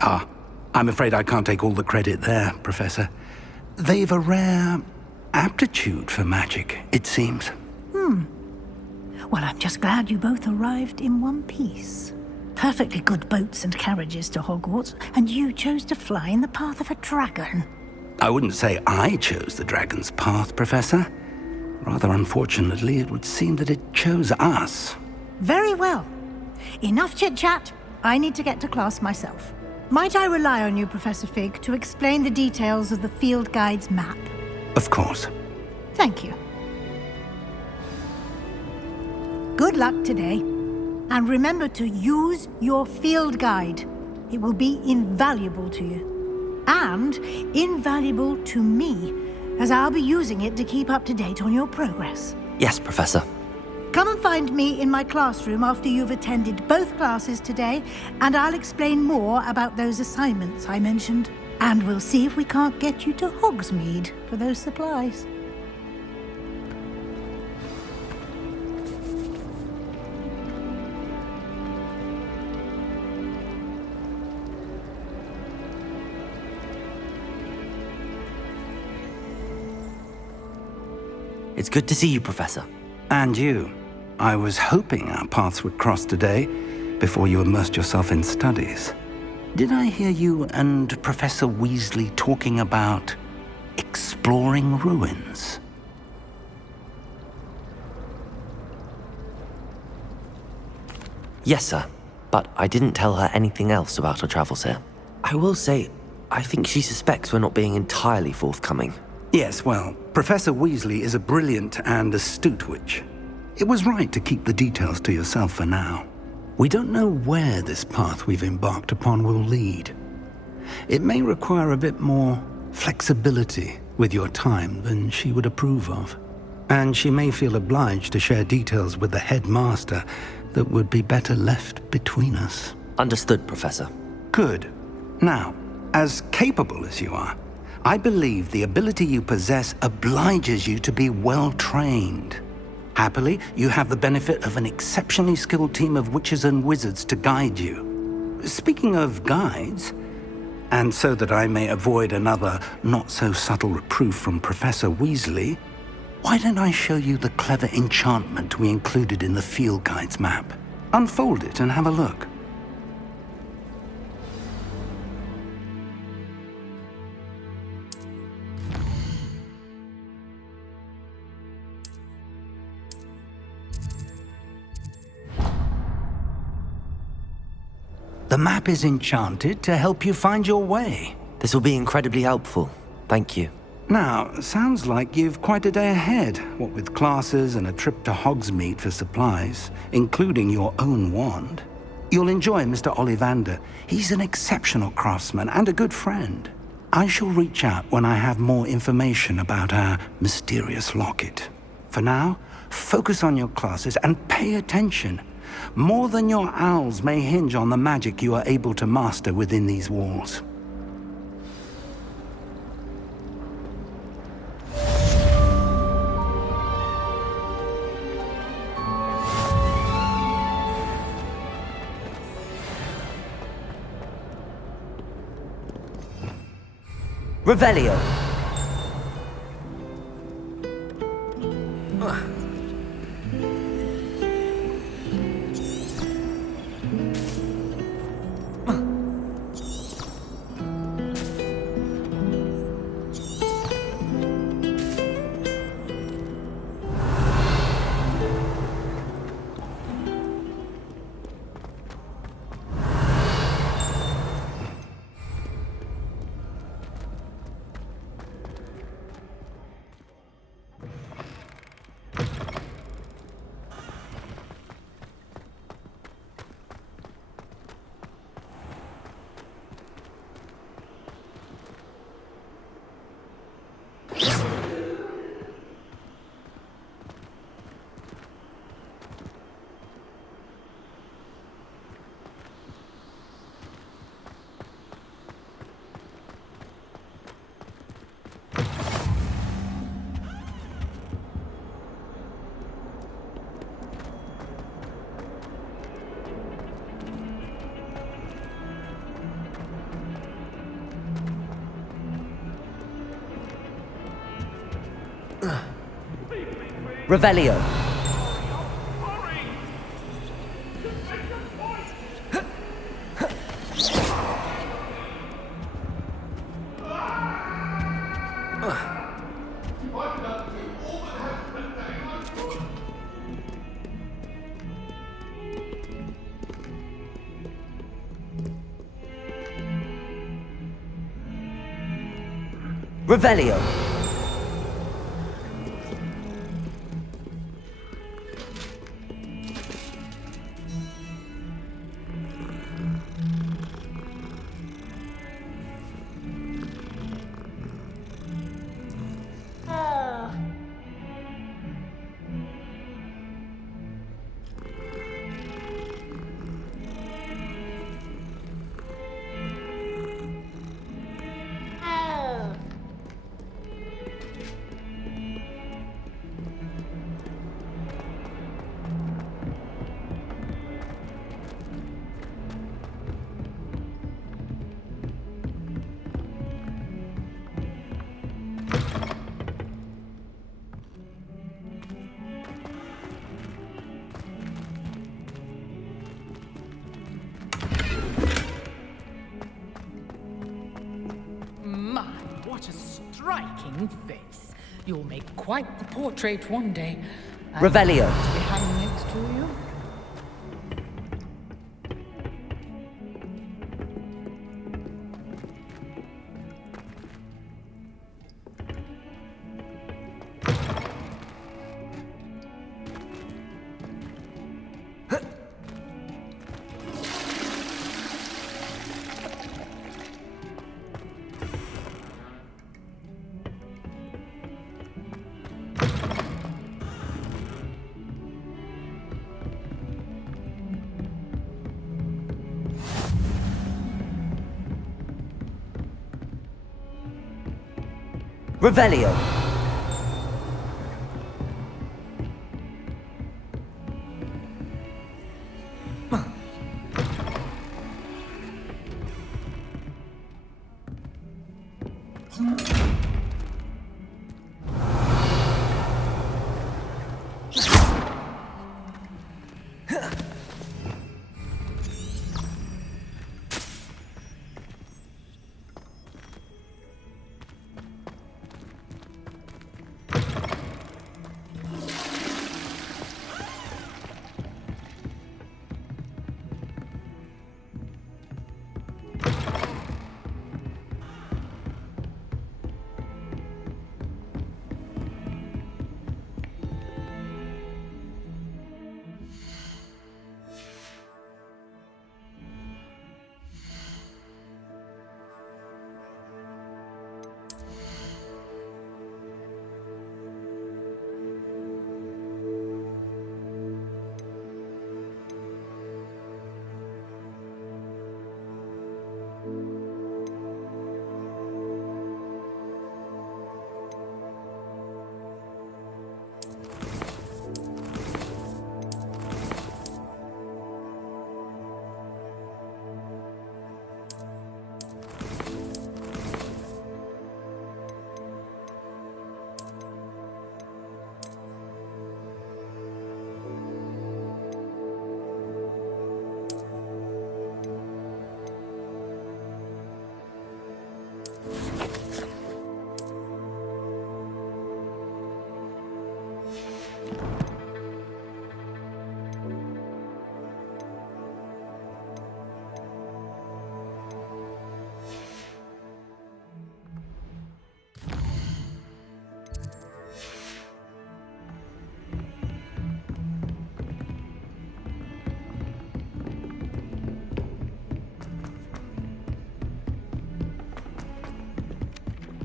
Ah, I'm afraid I can't take all the credit there, Professor. They've a rare aptitude for magic, it seems. Well, I'm just glad you both arrived in one piece. Perfectly good boats and carriages to Hogwarts, and you chose to fly in the path of a dragon. I wouldn't say I chose the dragon's path, Professor. Rather unfortunately, it would seem that it chose us. Very well. Enough chit-chat. I need to get to class myself. Might I rely on you, Professor Fig, to explain the details of the field guide's map? Of course. Thank you. Good luck today. And remember to use your field guide. It will be invaluable to you. And invaluable to me, as I'll be using it to keep up to date on your progress. Yes, Professor. Come and find me in my classroom after you've attended both classes today, and I'll explain more about those assignments I mentioned. And we'll see if we can't get you to Hogsmeade for those supplies. It's good to see you, Professor. And you. I was hoping our paths would cross today, before you immersed yourself in studies. Did I hear you and Professor Weasley talking about exploring ruins? Yes, sir. But I didn't tell her anything else about our travels here. I will say, I think she suspects we're not being entirely forthcoming. Yes, well, Professor Weasley is a brilliant and astute witch. It was right to keep the details to yourself for now. We don't know where this path we've embarked upon will lead. It may require a bit more flexibility with your time than she would approve of. And she may feel obliged to share details with the headmaster that would be better left between us. Understood, Professor. Good. Now, as capable as you are, I believe the ability you possess obliges you to be well trained. Happily, you have the benefit of an exceptionally skilled team of witches and wizards to guide you. Speaking of guides, and so that I may avoid another not-so-subtle reproof from Professor Weasley, why don't I show you the clever enchantment we included in the field guide's map? Unfold it and have a look. The map is enchanted to help you find your way. This will be incredibly helpful. Thank you. Now, sounds like you've quite a day ahead, what with classes and a trip to Hogsmeade for supplies, including your own wand. You'll enjoy Mr. Ollivander. He's an exceptional craftsman and a good friend. I shall reach out when I have more information about our mysterious locket. For now, focus on your classes and pay attention. More than your owls may hinge on the magic you are able to master within these walls. Revelio! Revelio. Revelio. My, what a striking face. You'll make quite the portrait one day. Revelio. To be hanging next to you. Revelio.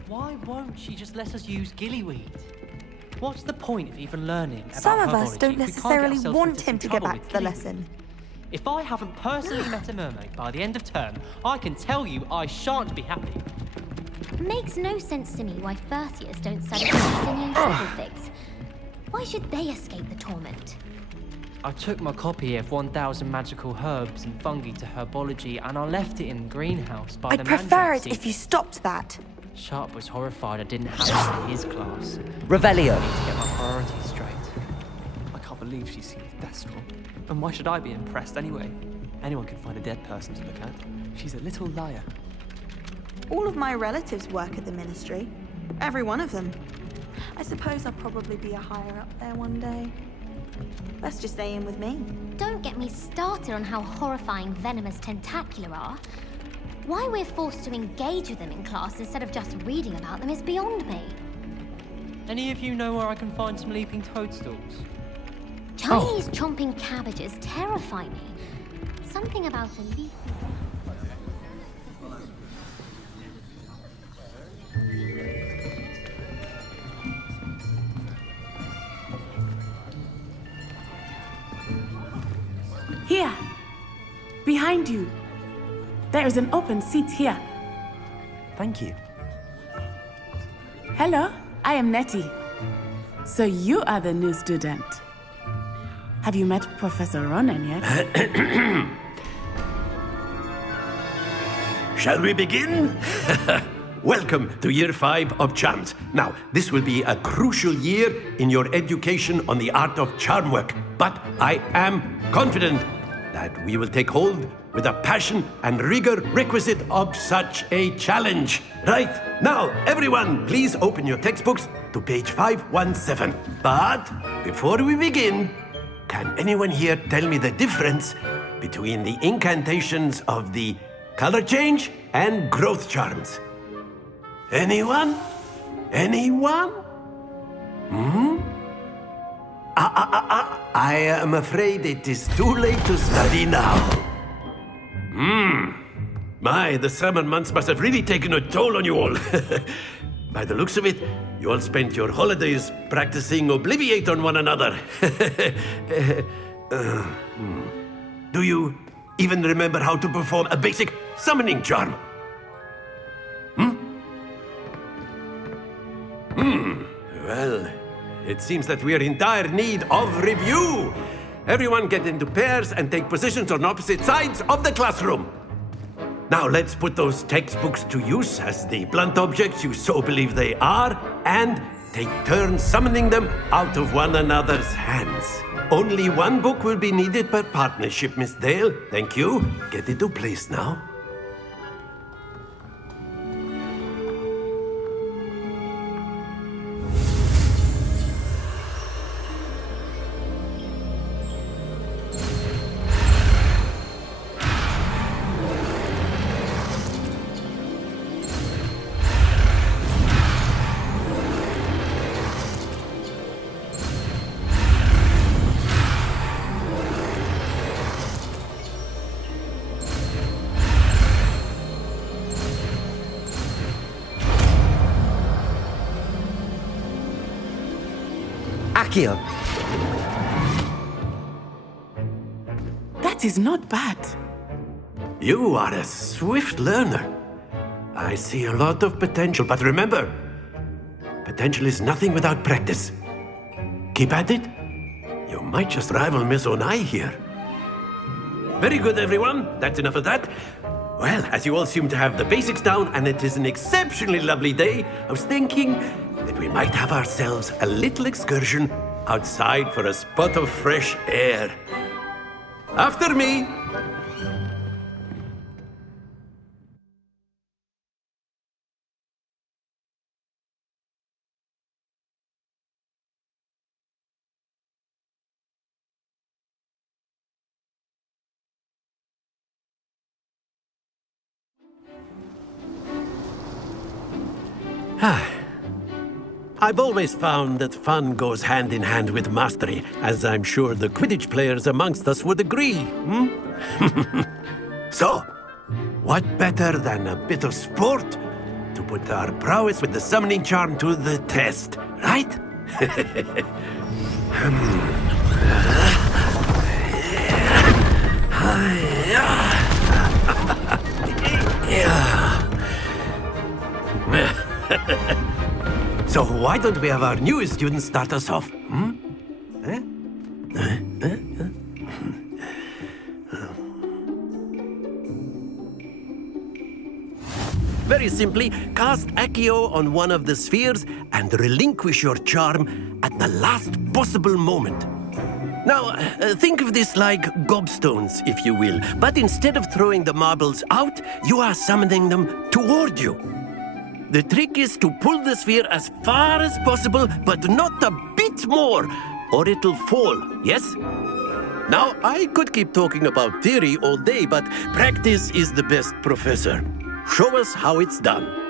Why won't she just let us use gillyweed? What's the point of even learning about Some of us herbology don't if we can't get necessarily ourselves want into him some to get trouble back with to the gillyweed? lesson. If I haven't personally met a mermaid by the end of term, I can tell you I shan't be happy. Makes no sense to me why first years don't study singing triple figs. Why should they escape the torment? I took my copy of 1000 Magical Herbs and Fungi to Herbology and I left it in the greenhouse by I'd the prefer mandrake it seed. if you stopped that. Sharp was horrified I didn't have it in his class. Revelio. I need to get my priorities straight. believe she's seen Thestral. And why should I be impressed anyway? Anyone can find a dead person to look at. She's a little liar. All of my relatives work at the Ministry. Every one of them. I suppose I'll probably be a higher up there one day. Let's just stay in with me. Don't get me started on how horrifying venomous tentacular are. Why we're forced to engage with them in class instead of just reading about them is beyond me. Any of you know where I can find some leaping toadstools? Chinese chomping cabbages terrify me. Something about a leafy... Here, behind you. There is an open seat here. Thank you. Hello, I am Nettie. So you are the new student. Have you met Professor Ronan yet? Shall we begin? Welcome to Year 5 of Charms. Now, this will be a crucial year in your education on the art of charm work, but I am confident that we will take hold with the passion and rigor requisite of such a challenge. Right, now, everyone, please open your textbooks to page 517. But before we begin, can anyone here tell me the difference between the incantations of the color change and growth charms? Anyone? Anyone? I am afraid it is too late to study now. My, the summer months must have really taken a toll on you all. By the looks of it, you all spent your holidays practicing Obliviate on one another. Do you even remember how to perform a basic summoning charm? Well, it seems that we are in dire need of review. Everyone get into pairs and take positions on opposite sides of the classroom. Now let's put those textbooks to use as the blunt objects you so believe they are, and take turns summoning them out of one another's hands. Only one book will be needed per partnership, Miss Dale. Thank you. Get into place now. Akio. That is not bad. You are a swift learner. I see a lot of potential, but remember, potential is nothing without practice. Keep at it. You might just rival Miss Onai here. Very good, everyone. That's enough of that. Well, as you all seem to have the basics down, and it is an exceptionally lovely day, I was thinking that we might have ourselves a little excursion outside for a spot of fresh air. After me. I've always found that fun goes hand in hand with mastery, as I'm sure the Quidditch players amongst us would agree. So, what better than a bit of sport to put our prowess with the summoning charm to the test, right? So why don't we have our newest student start us off? Very simply, cast Accio on one of the spheres and relinquish your charm at the last possible moment. Now, think of this like gobstones, if you will. But instead of throwing the marbles out, you are summoning them toward you. The trick is to pull the sphere as far as possible, but not a bit more, or it'll fall, yes? Now, I could keep talking about theory all day, but practice is the best professor. Show us how it's done.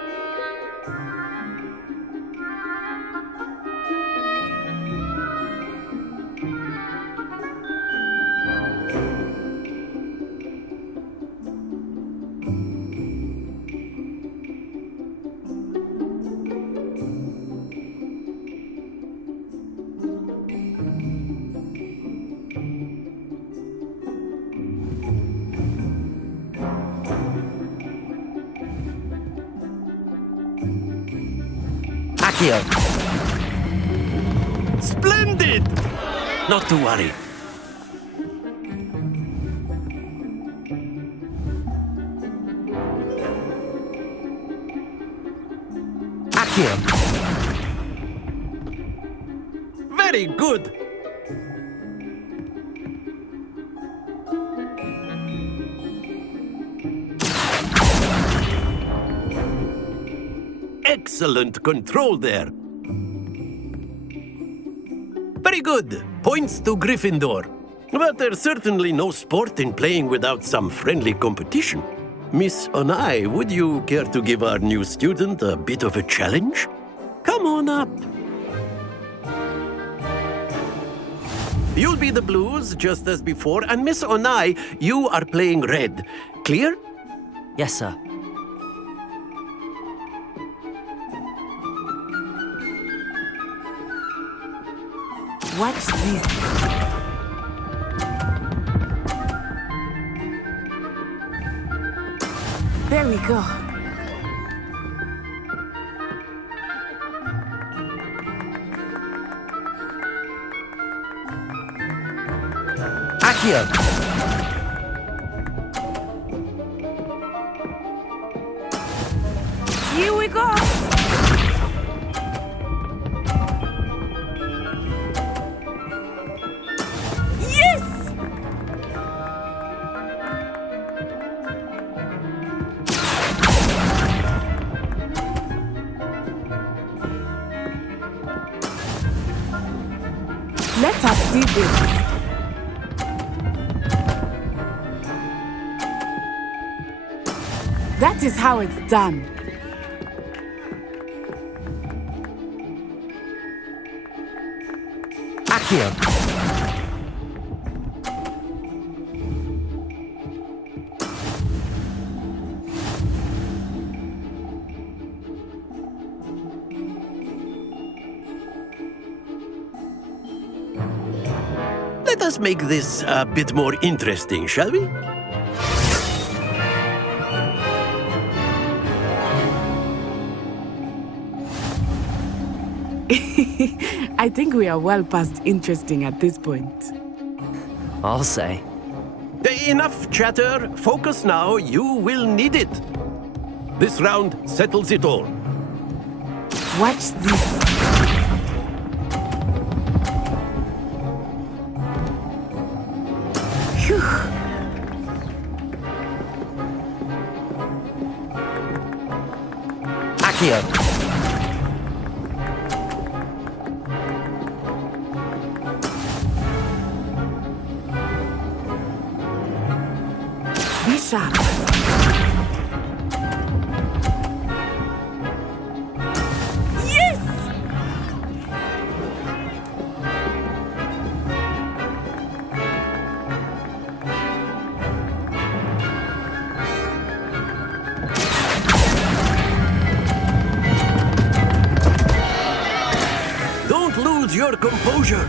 Accio! Splendid! Not to worry. Accio! Very good. Excellent control there. Very good. Points to Gryffindor. But there's certainly no sport in playing without some friendly competition. Miss Onai, would you care to give our new student a bit of a challenge? Come on up. You'll be the blues, just as before, and Miss Onai, you are playing red. Clear? Yes, sir. Watch this. There we go. Accio! Here we go. Let us see this. That is how it's done. Accio! Let us make this a bit more interesting, shall we? I think we are well past interesting at this point. I'll say. Enough chatter. Focus now. You will need it. This round settles it all. Watch this. Phew. Accio! Be sharp. Yes! Don't lose your composure.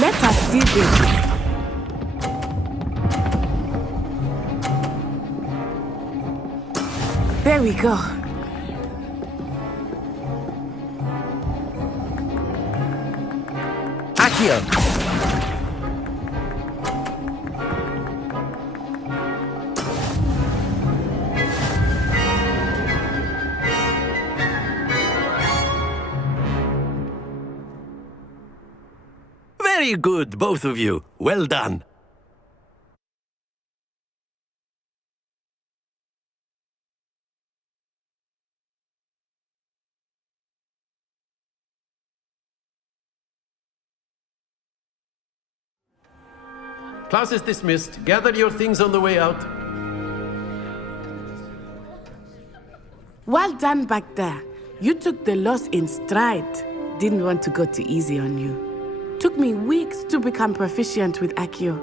Let us see this. There we go. Accio! Very good, both of you. Well done. Class is dismissed. Gather your things on the way out. Well done back there. You took the loss in stride. Didn't want to go too easy on you. Took me weeks to become proficient with Accio.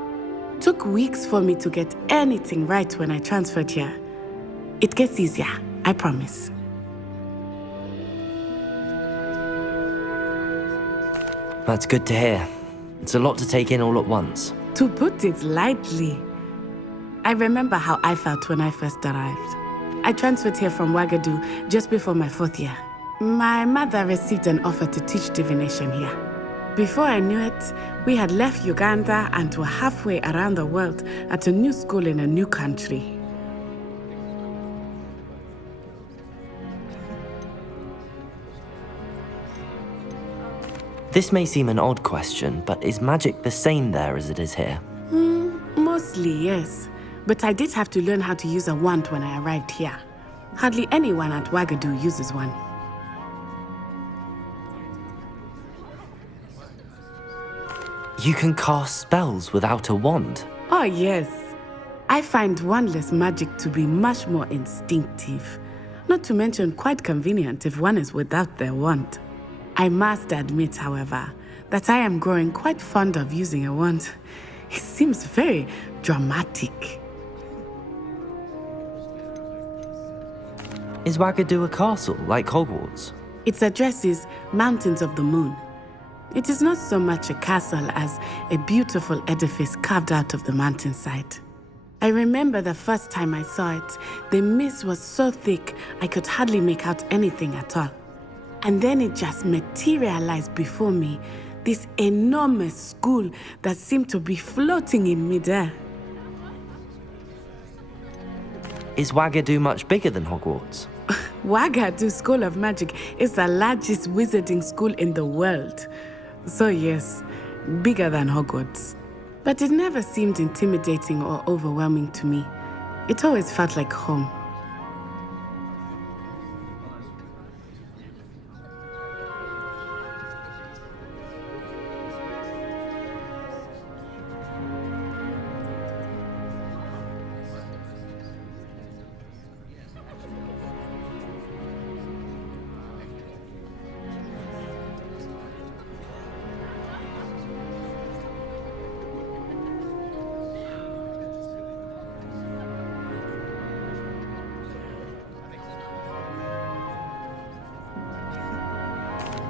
Took weeks for me to get anything right when I transferred here. It gets easier, I promise. That's good to hear. It's a lot to take in all at once. To put it lightly, I remember how I felt when I first arrived. I transferred here from Ouagadougou just before my 4th year. My mother received an offer to teach divination here. Before I knew it, we had left Uganda and were halfway around the world at a new school in a new country. This may seem an odd question, but is magic the same there as it is here? Mostly, yes. But I did have to learn how to use a wand when I arrived here. Hardly anyone at Ouagadougou uses one. You can cast spells without a wand? Oh, yes. I find wandless magic to be much more instinctive. Not to mention quite convenient if one is without their wand. I must admit, however, that I am growing quite fond of using a wand. It seems very dramatic. Is Ouagadougou a castle, like Hogwarts? Its address is Mountains of the Moon. It is not so much a castle as a beautiful edifice carved out of the mountainside. I remember the first time I saw it, the mist was so thick I could hardly make out anything at all. And then it just materialized before me, this enormous school that seemed to be floating in midair. Is Ouagadougou much bigger than Hogwarts? Ouagadougou School of Magic is the largest wizarding school in the world. So yes, bigger than Hogwarts. But it never seemed intimidating or overwhelming to me. It always felt like home.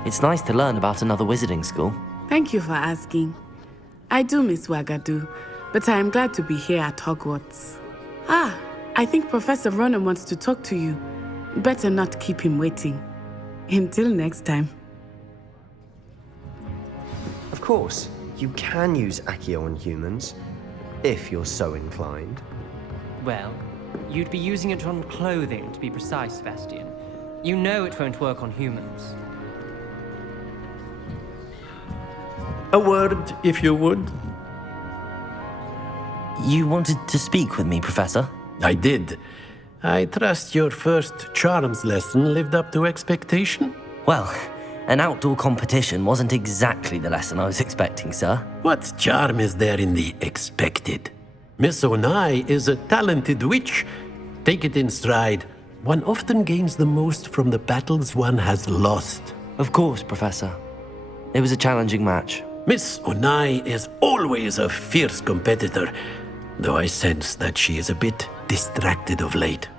It's nice to learn about another wizarding school. Thank you for asking. I do miss Ouagadougou, but I am glad to be here at Hogwarts. Ah, I think Professor Ronan wants to talk to you. Better not keep him waiting. Until next time. Of course, you can use Accio on humans, if you're so inclined. Well, you'd be using it on clothing, to be precise, Sebastian. You know it won't work on humans. A word, if you would. You wanted to speak with me, Professor? I did. I trust your first charms lesson lived up to expectation? Well, an outdoor competition wasn't exactly the lesson I was expecting, sir. What charm is there in the expected? Miss Onai is a talented witch. Take it in stride. One often gains the most from the battles one has lost. Of course, Professor. It was a challenging match. Miss Onai is always a fierce competitor, though I sense that she is a bit distracted of late.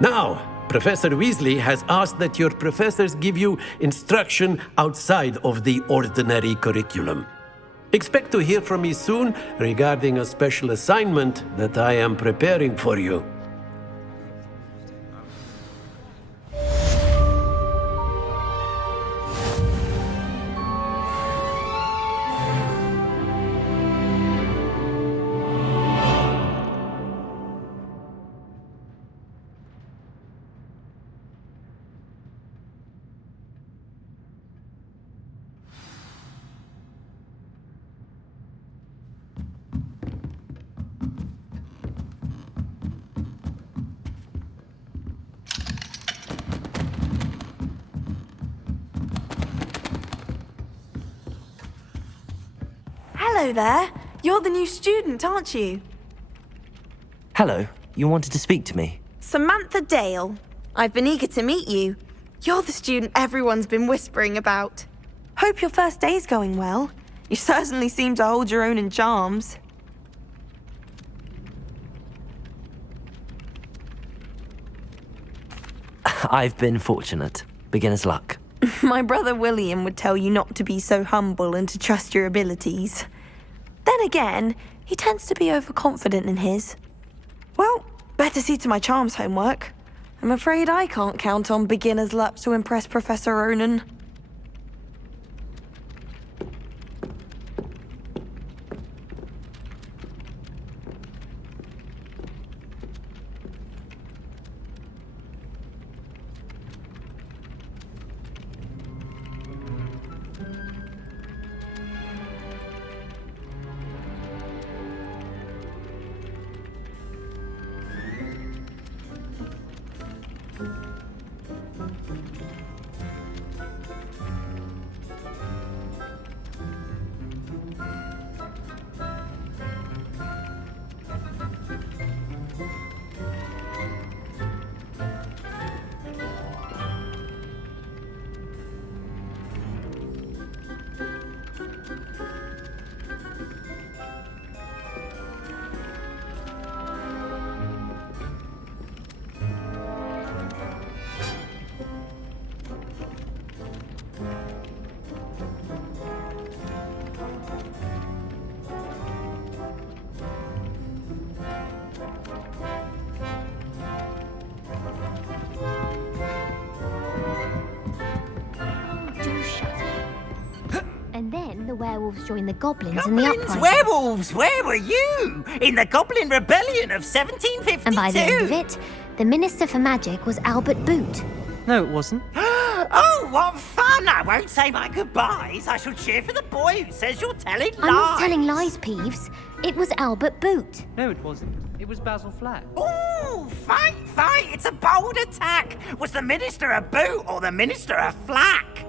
Now, Professor Weasley has asked that your professors give you instruction outside of the ordinary curriculum. Expect to hear from me soon regarding a special assignment that I am preparing for you. Hello there. You're the new student, aren't you? Hello, you wanted to speak to me? Samantha Dale. I've been eager to meet you. You're the student everyone's been whispering about. Hope your first day's going well. You certainly seem to hold your own in charms. I've been fortunate. Beginner's luck. My brother William would tell you not to be so humble and to trust your abilities. Then again, he tends to be overconfident in his. Well, better see to my charms homework. I'm afraid I can't count on beginner's luck to impress Professor Ronan. And then the werewolves joined the goblins in the Goblins, uprising. werewolves, where were you? In the Goblin Rebellion of 1752. And by the end of it, the Minister for Magic was Albert Boot. No, it wasn't. Oh, what fun! I won't say my goodbyes. I shall cheer for the boy who says you're telling lies. I'm not telling lies, Peeves. It was Albert Boot. No, it wasn't. It was Basil Flack. Ooh, fight! It's a bold attack. Was the Minister a boot or the Minister a flack?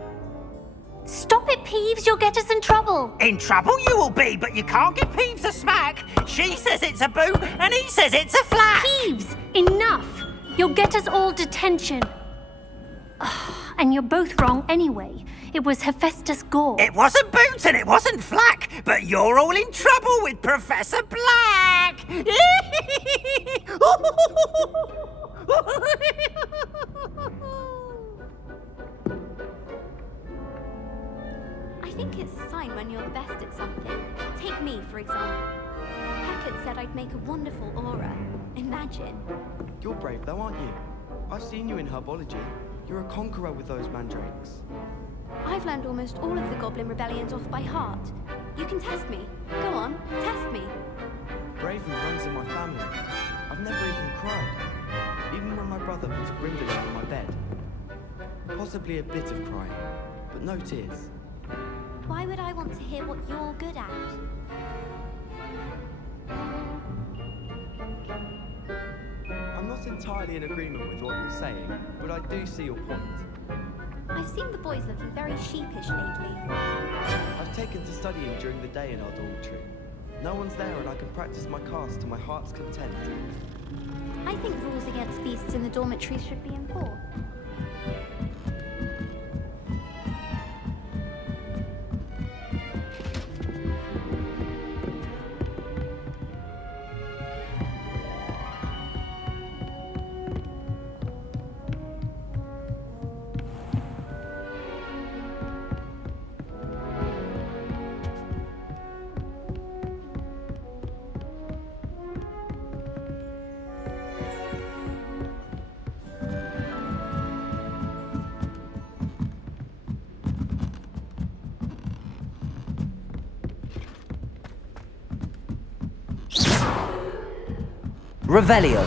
Stop it, Peeves. You'll get us in trouble. In trouble you will be, but you can't give Peeves a smack. She says it's a boot and he says it's a flack. Peeves, enough. You'll get us all detention. And you're both wrong anyway. It was Hephaestus Gore. It wasn't Boot and it wasn't Flack, but you're all in trouble with Professor Black. I think it's a sign when you're the best at something. Take me, for example. Hecate said I'd make a wonderful aura. Imagine. You're brave though, aren't you? I've seen you in herbology. You're a conqueror with those mandrakes. I've learned almost all of the Goblin Rebellions off by heart. You can test me. Go on, test me. Bravery runs in my family. I've never even cried. Even when my brother put a gringolet on my bed. Possibly a bit of crying, but no tears. Why would I want to hear what you're good at? I'm not entirely in agreement with what you're saying, but I do see your point. I've seen the boys looking very sheepish lately. I've taken to studying during the day in our dormitory. No one's there and I can practice my cast to my heart's content. I think rules against beasts in the dormitories should be enforced. Revelio.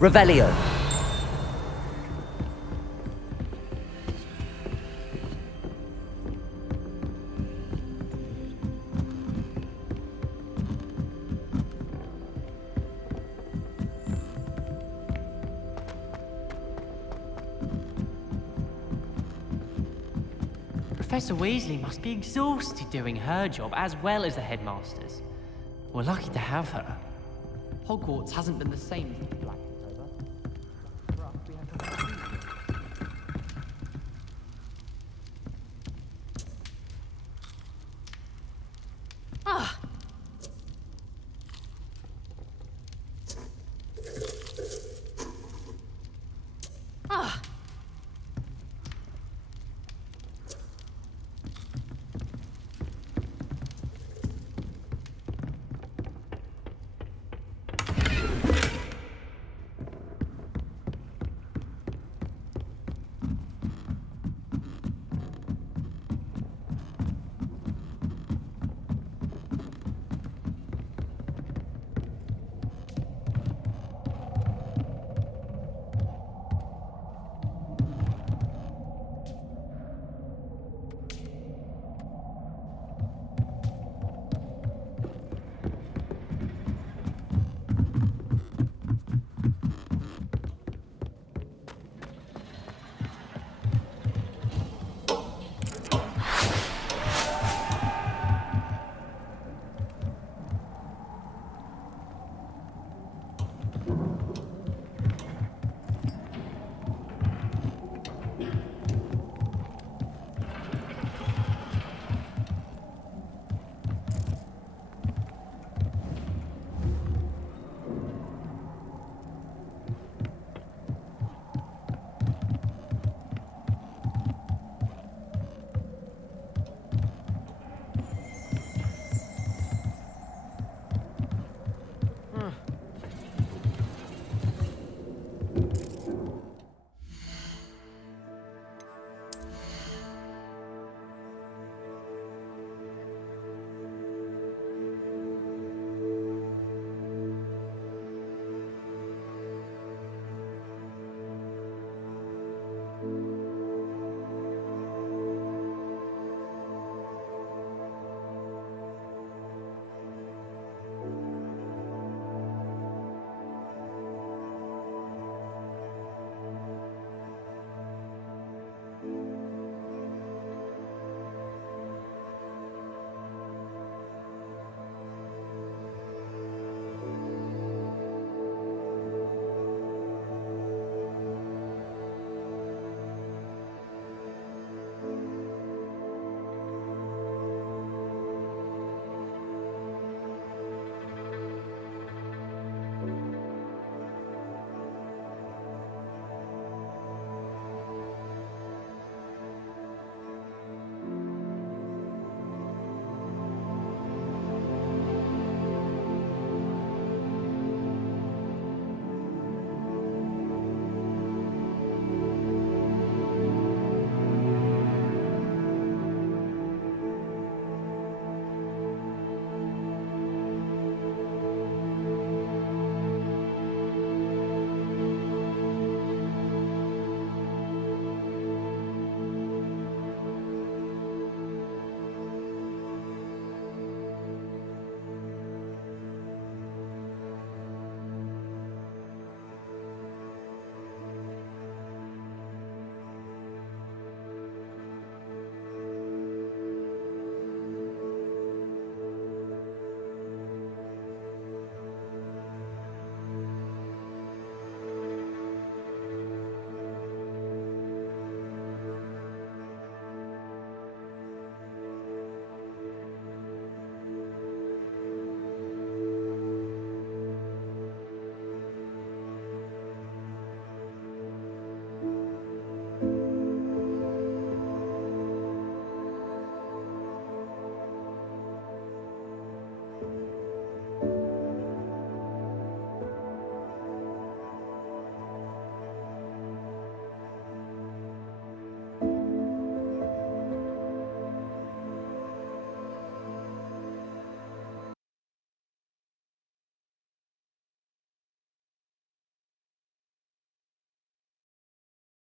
Revelio. Professor Weasley must be exhausted doing her job as well as the headmaster's. We're lucky to have her. Hogwarts hasn't been the same since the Black